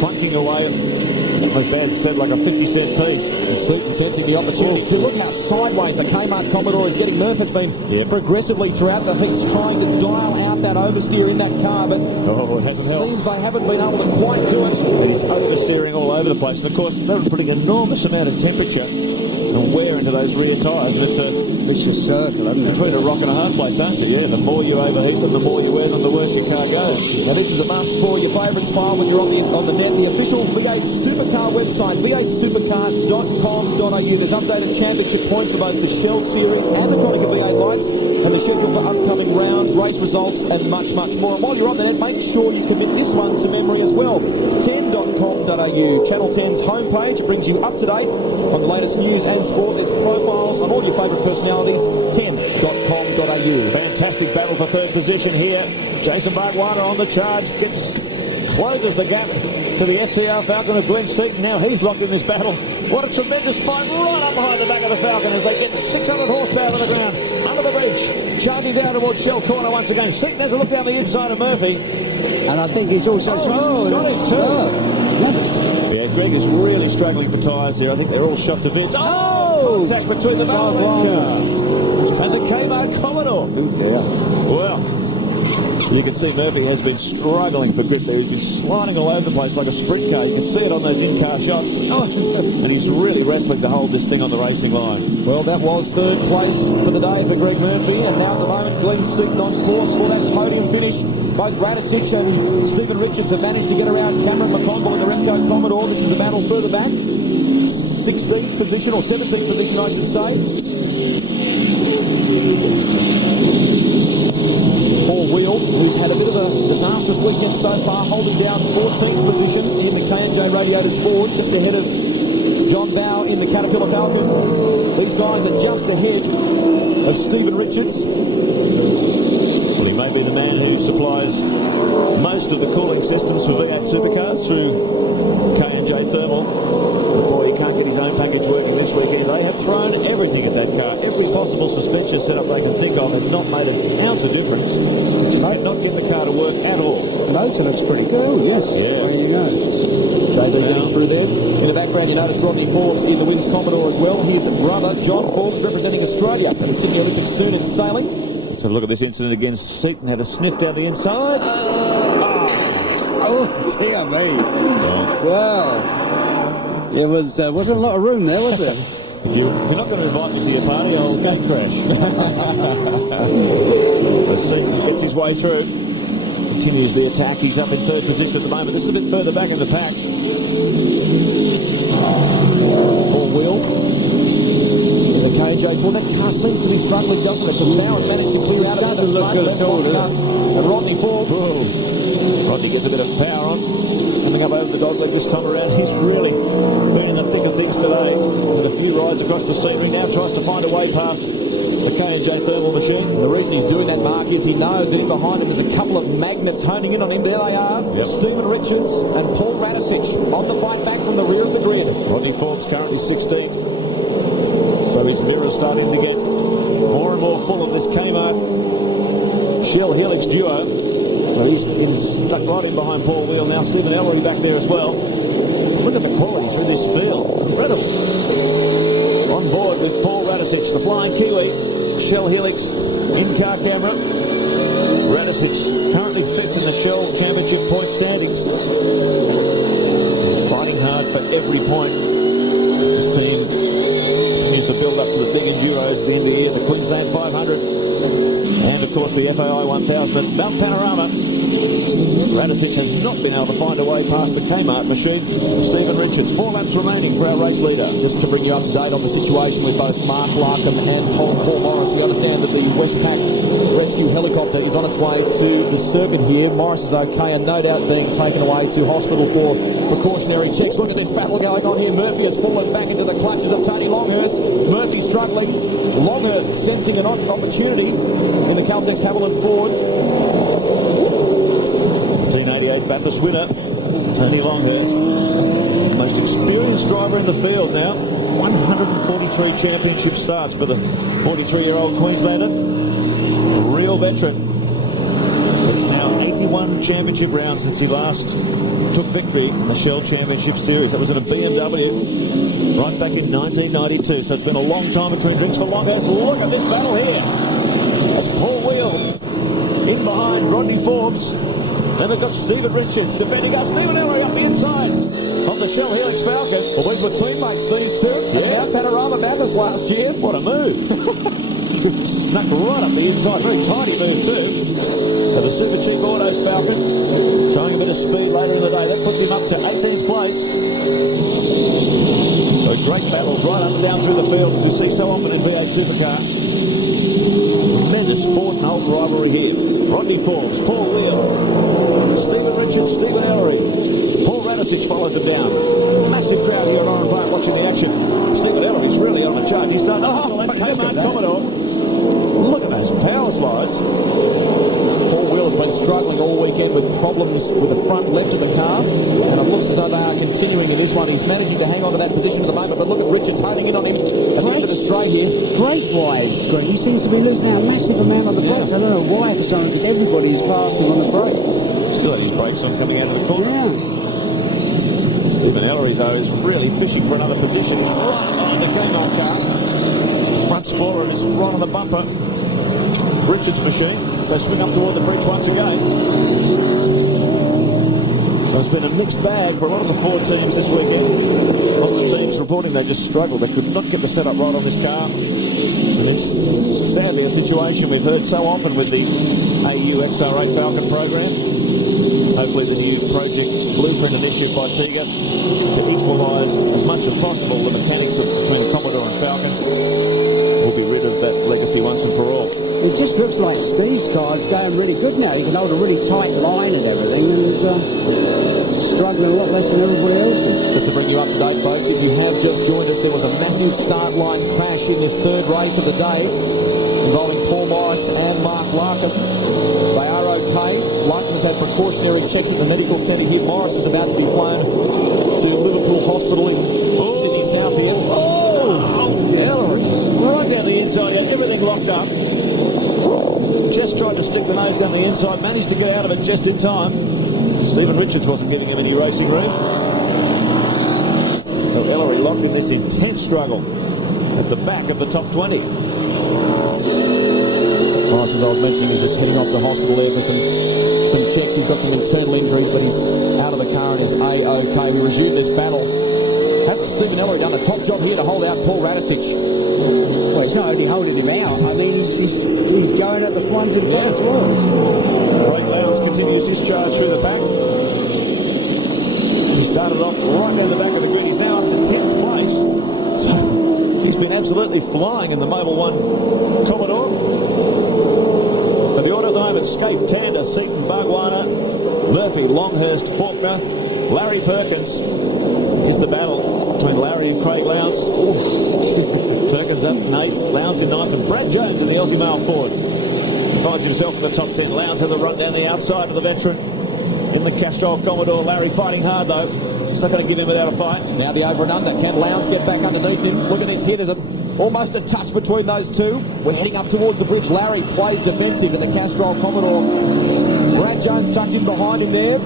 clunking away, like Baz said, like a 50-cent piece. And Seaton sensing the opportunity to look how sideways the Kmart Commodore is getting. Murph has been progressively throughout the heats trying to dial out that oversteer in that car, but it hasn't helped. Seems they haven't been able to quite do it. And he's oversteering all over the place. And of course, they're putting an enormous amount of temperature and wear into those rear tyres, and it's a vicious circle, isn't it? Between a rock and a hard place, aren't you? Yeah, the more you overheat them, the more you wear them, the worse your car goes. Now this is a must for your favourites file when you're on the net. The official V8 Supercar website, v8supercar.com.au. There's updated championship points for both the Shell Series and the Konica V8 lights, and the schedule for upcoming rounds, race results, and much, much more. And while you're on the net, make sure you commit this one to memory as well. 10.com.au, Channel 10's homepage. It brings you up to date on the latest news and sport. There's profiles on all your favourite personalities. 10.com.au. Fantastic battle for third position here. Jason Bargwanna on the charge, closes the gap to the FTR Falcon of Glenn Seaton. Now he's locked in this battle. What a tremendous fight right up behind the back of the Falcon as they get 600 horsepower to the ground, under the bridge, charging down towards Shell Corner once again. Seaton has a look down the inside of Murphy. And I think he's also... got him too. Yeah, Greg is really struggling for tyres here. I think they're all shot to bits. Contact between the Valvoline car and the Kmart Commodore. Oh dear. Well, you can see Murphy has been struggling for good there. He's been sliding all over the place like a sprint car. You can see it on those in-car shots. And he's really wrestling to hold this thing on the racing line. Well, that was third place for the day for Greg Murphy, and now at the moment Glenn Seaton on course for that podium finish. Both Radicic and Stephen Richards have managed to get around Cameron McConville in the Remco Commodore. This is the battle further back. 16th position, or 17th position I should say. Paul Wheel, who's had a bit of a disastrous weekend so far, holding down 14th position in the K&J Radiators Ford, just ahead of John Bow in the Caterpillar Falcon. These guys are just ahead of Stephen Richards. Well, he may be the man who supplies most of the cooling systems for V8 Supercars through K&J Thermal. But boy, he can't get his own package working this weekend. They have thrown everything at that car. Every possible suspension setup they can think of has not made an ounce of difference. It just cannot get the car to work at all. The motor looks pretty good, yes. Yeah. There you go. JB getting through there. In the background, you notice Rodney Forbes in the Wins Commodore as well. His brother, John Forbes, representing Australia at the Sydney Olympics soon in sailing. Let's have a look at this incident again. Seaton had a sniff down the inside. Oh, dear me. Well, there wasn't a lot of room there, was there? If you're not going to invite me to your party, I'll gate crash. So Seaton gets his way through. Continues the attack. He's up in third position at the moment. This is a bit further back in the pack. Paul Wheel in the K&J Ford. That car seems to be struggling, doesn't it? Because Bauer's managed to clear out. It doesn't look good at all, does it? And Rodney Forbes. Whoa. Rodney gets a bit of power on. Coming up over the dog leg this time around. He's really been in the thick of things today. With a few rides across the scenery. Now tries to find a way past the K&J thermal machine. The reason he's doing that, Mark, is he knows that in behind him there's a couple of magnets honing in on him. There they are. Yep. Stephen Richards and Paul Radisich on the fight back from the rear of the grid. Rodney Forbes currently 16th. So his mirror's starting to get more and more full of this Kmart Shell Helix duo. So he's stuck right in behind Paul Wheel now. Stephen Ellery back there as well. Look at the quality through this field. Incredible. On board with Paul Radisich, the flying Kiwi. Shell Helix in-car camera. Radisich currently 5th in the Shell Championship point standings. Fighting hard for every point as this team continues to build up to the big enduros at the end of the year, the Queensland 500 and of course the FAI 1000 at Mount Panorama. Radisich has not been able to find a way past the Kmart machine. Stephen Richards, 4 laps remaining for our race leader. Just to bring you up to date on the situation with both Mark Larkham and Paul Morris, we understand that the Westpac rescue helicopter is on its way to the circuit here. Morris is okay and no doubt being taken away to hospital for precautionary checks. Look at this battle going on here. Murphy has fallen back into the clutches of Tony Longhurst. Murphy struggling. Longhurst sensing an opportunity in the Caltex Haviland Ford. 1988 Bathurst winner, Tony Longhurst. Most experienced driver in the field now. 143 championship starts for the 43-year-old Queenslander. A real veteran. It's now 81 championship rounds since he last took victory in the Shell Championship Series. That was in a BMW right back in 1992. So it's been a long time between drinks for Longhurst. Look at this battle here. As Paul Wheel in behind Rodney Forbes. Then we've got Stephen Richards defending us. Stephen Ellery up the inside of the Shell Helix Falcon. Well, these were teammates, these two. Yeah. Mount Panorama Bathurst last year. What a move. Snuck right up the inside. Very tidy move too. So the Super Cheap Autos Falcon showing a bit of speed later in the day. That puts him up to 18th place. So great battles right up and down through the field as we see so often in V8 Supercar. Tremendous fought and hold rivalry here. Rodney Forbes, Paul Wheel, Stephen Richards, Stephen Ellery. Paul Radisich follows them down. Massive crowd here at Oran Park watching the action. Stephen Ellery's really on the charge. He's starting to hustle that Kmart Commodore. Look at those power slides. Paul Wheel has been struggling all weekend with problems with the front left of the car, and it looks as though they are continuing in this one. He's managing to hang on to that position at the moment, but look at Richards honing in on him at the end of the straight here. Brake-wise, Greg, he seems to be losing out a massive amount on the brakes. I don't know why for some, because everybody's passed him on the brakes. Still had his brakes on coming out of the corner. Yeah. Stephen Ellery, though, is really fishing for another position. He's right behind the Kmart car. Front spoiler is right on the bumper. Richards' machine, so swing up toward the bridge once again. So it's been a mixed bag for a lot of the Ford teams this weekend. A lot of the teams reporting they just struggled. They could not get the setup right on this car. And it's sadly a situation we've heard so often with the AU XR8 Falcon program. Hopefully the new project blueprint initiative by Tiga to equalise as much as possible the mechanics between Commodore and Falcon will be rid of that legacy once and for all. It just looks like Steve's car is going really good now. He can hold a really tight line and everything, and struggling a lot less than everybody else is. Just to bring you up to date, folks, if you have just joined us, there was a massive start line crash in this third race of the day involving Paul Morris and Mark Larkham. They are okay. Larkham has had precautionary checks at the medical centre here. Morris is about to be flown to Liverpool Hospital in Sydney South here. Right down the inside, he had everything locked up. Just tried to stick the nose down the inside, managed to get out of it just in time. Stephen Richards wasn't giving him any racing room. So Ellery locked in this intense struggle at the back of the top 20. Morris, as I was mentioning, is just heading off to hospital there for some checks. He's got some internal injuries, but he's out of the car and is A-OK. We resume this battle. Hasn't Stephen Ellery done a top job here to hold out Paul Radisich? Well, he's not only holding him out, I mean, he's going at the ones in front as well. Craig Lowndes continues his charge through the pack. He started off right down the back of the grid. He's now up to 10th place. So he's been absolutely flying in the Mobile 1 Commodore. So the order at the moment: Scape, Tander, Seaton, Bargwanna, Murphy, Longhurst, Faulkner, Larry Perkins. Here's the battle between Larry and Craig Lowndes. Perkins up in 8th, Lowndes in 9th, and Brad Jones in the Aussie Mail Ford. He finds himself in the top 10. Lowndes has a run down the outside of the veteran in the Castrol Commodore. Larry fighting hard though. He's not going to give him without a fight. Now the over and under. Can Lowndes get back underneath him? Look at this here. There's almost a touch between those two. We're heading up towards the bridge. Larry plays defensive in the Castrol Commodore. Brad Jones tucked in behind him there.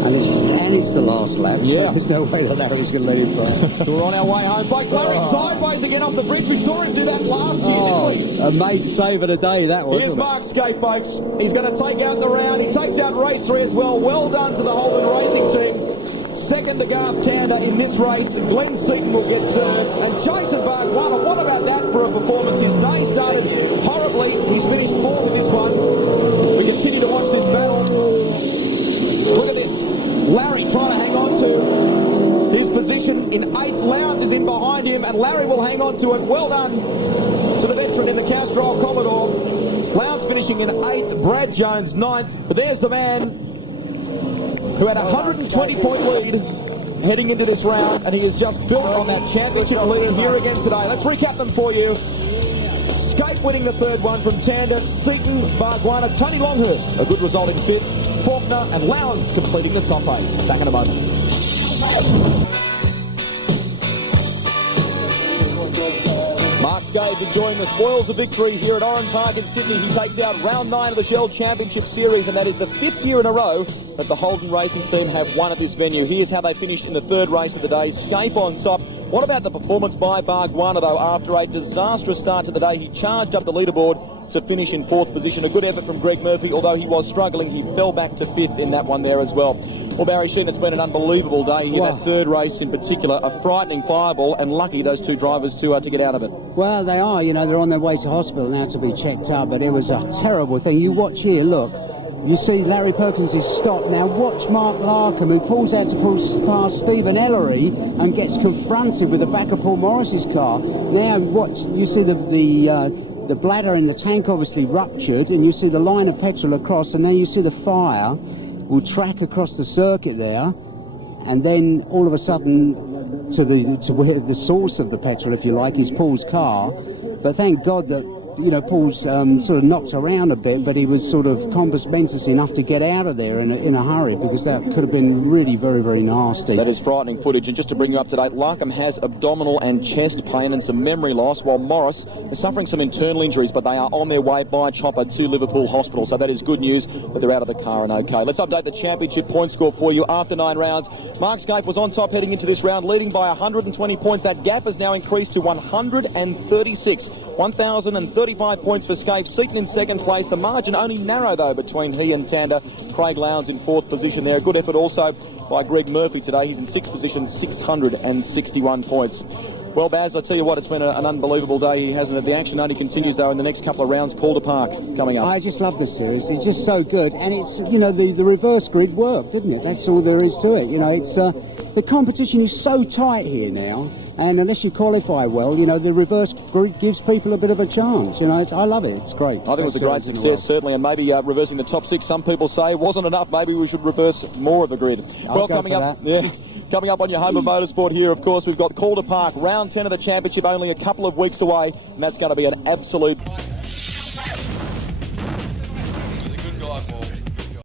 And it's the last lap, so Yeah. there's no way that Larry's going to let him by. So we're on our way home, folks. Larry sideways again off the bridge. We saw him do that last year, didn't we? A major save of the day, that was. Here's Mark Skate, folks. He's going to take out the round. He takes out race 3 as well. Well done to the Holden Racing team. Second to Garth Tander in this race. Glenn Seaton will get third. And Jason Bargwanna, what about that for a performance? His day started horribly. He's finished 4th in this one. We continue to watch this battle. Look at this. Larry trying to hang on to his position in 8th. Lowndes is in behind him, and Larry will hang on to it. Well done to the veteran in the Castrol Commodore. Lowndes finishing in 8th, Brad Jones 9th. But there's the man who had a 120-point lead heading into this round, and he has just built on that championship lead here again today. Let's recap them for you. Scape winning the 3rd one from Tander, Seaton, Bargwanna, Tony Longhurst, a good result in 5th, Faulkner and Lowndes completing the top 8. Back in a moment. Mark Scape enjoying the spoils of victory here at Oran Park in Sydney. He takes out round 9 of the Shell Championship Series, and that is the 5th year in a row that the Holden Racing team have won at this venue. Here's how they finished in the 3rd race of the day. Scape on top. What about the performance by Bargwanna, though? After a disastrous start to the day, he charged up the leaderboard to finish in 4th position. A good effort from Greg Murphy, although he was struggling. He fell back to 5th in that one there as well. Well, Barry Sheen, it's been an unbelievable day here. That 3rd race in particular, a frightening fireball, and lucky those 2 drivers to get out of it. Well, they are, they're on their way to hospital now to be checked out, but it was a terrible thing. You watch here, look. You see Larry Perkins is stopped. Now watch Mark Larkham, who pulls out to pull past Stephen Ellery and gets confronted with the back of Paul Morris's car. Now watch, you see the bladder in the tank obviously ruptured, and you see the line of petrol across, and then you see the fire will track across the circuit there, and then all of a sudden to where the source of the petrol, if you like, is Paul's car. But thank God that Paul's sort of knocked around a bit, but he was sort of compos mentis enough to get out of there in a hurry, because that could have been really very, very nasty. That is frightening footage. And just to bring you up to date, Larkham has abdominal and chest pain and some memory loss, while Morris is suffering some internal injuries, but they are on their way by chopper to Liverpool Hospital. So that is good news, but they're out of the car and okay. Let's update the championship point score for you after 9 rounds. Mark Scape was on top heading into this round, leading by 120 points. That gap has now increased to 136. 1,035 points for Scape. Seaton in 2nd place. The margin only narrow, though, between he and Tander. Craig Lowndes in 4th position there. A good effort also by Greg Murphy today. He's in 6th position, 661 points. Well, Baz, I tell you what, it's been an unbelievable day, hasn't it? The action only continues, though, in the next couple of rounds. Calder Park coming up. I just love this series. It's just so good. And it's, the reverse grid worked, didn't it? That's all there is to it. It's the competition is so tight here now. And unless you qualify well, the reverse grid gives people a bit of a chance. I love it. It's great. I think it was a great success, certainly, and maybe reversing the top 6. Some people say wasn't enough. Maybe we should reverse more of the grid. Well, coming up, coming up on your home of motorsport here, of course, we've got Calder Park, round 10 of the championship, only a couple of weeks away, and that's going to be an absolute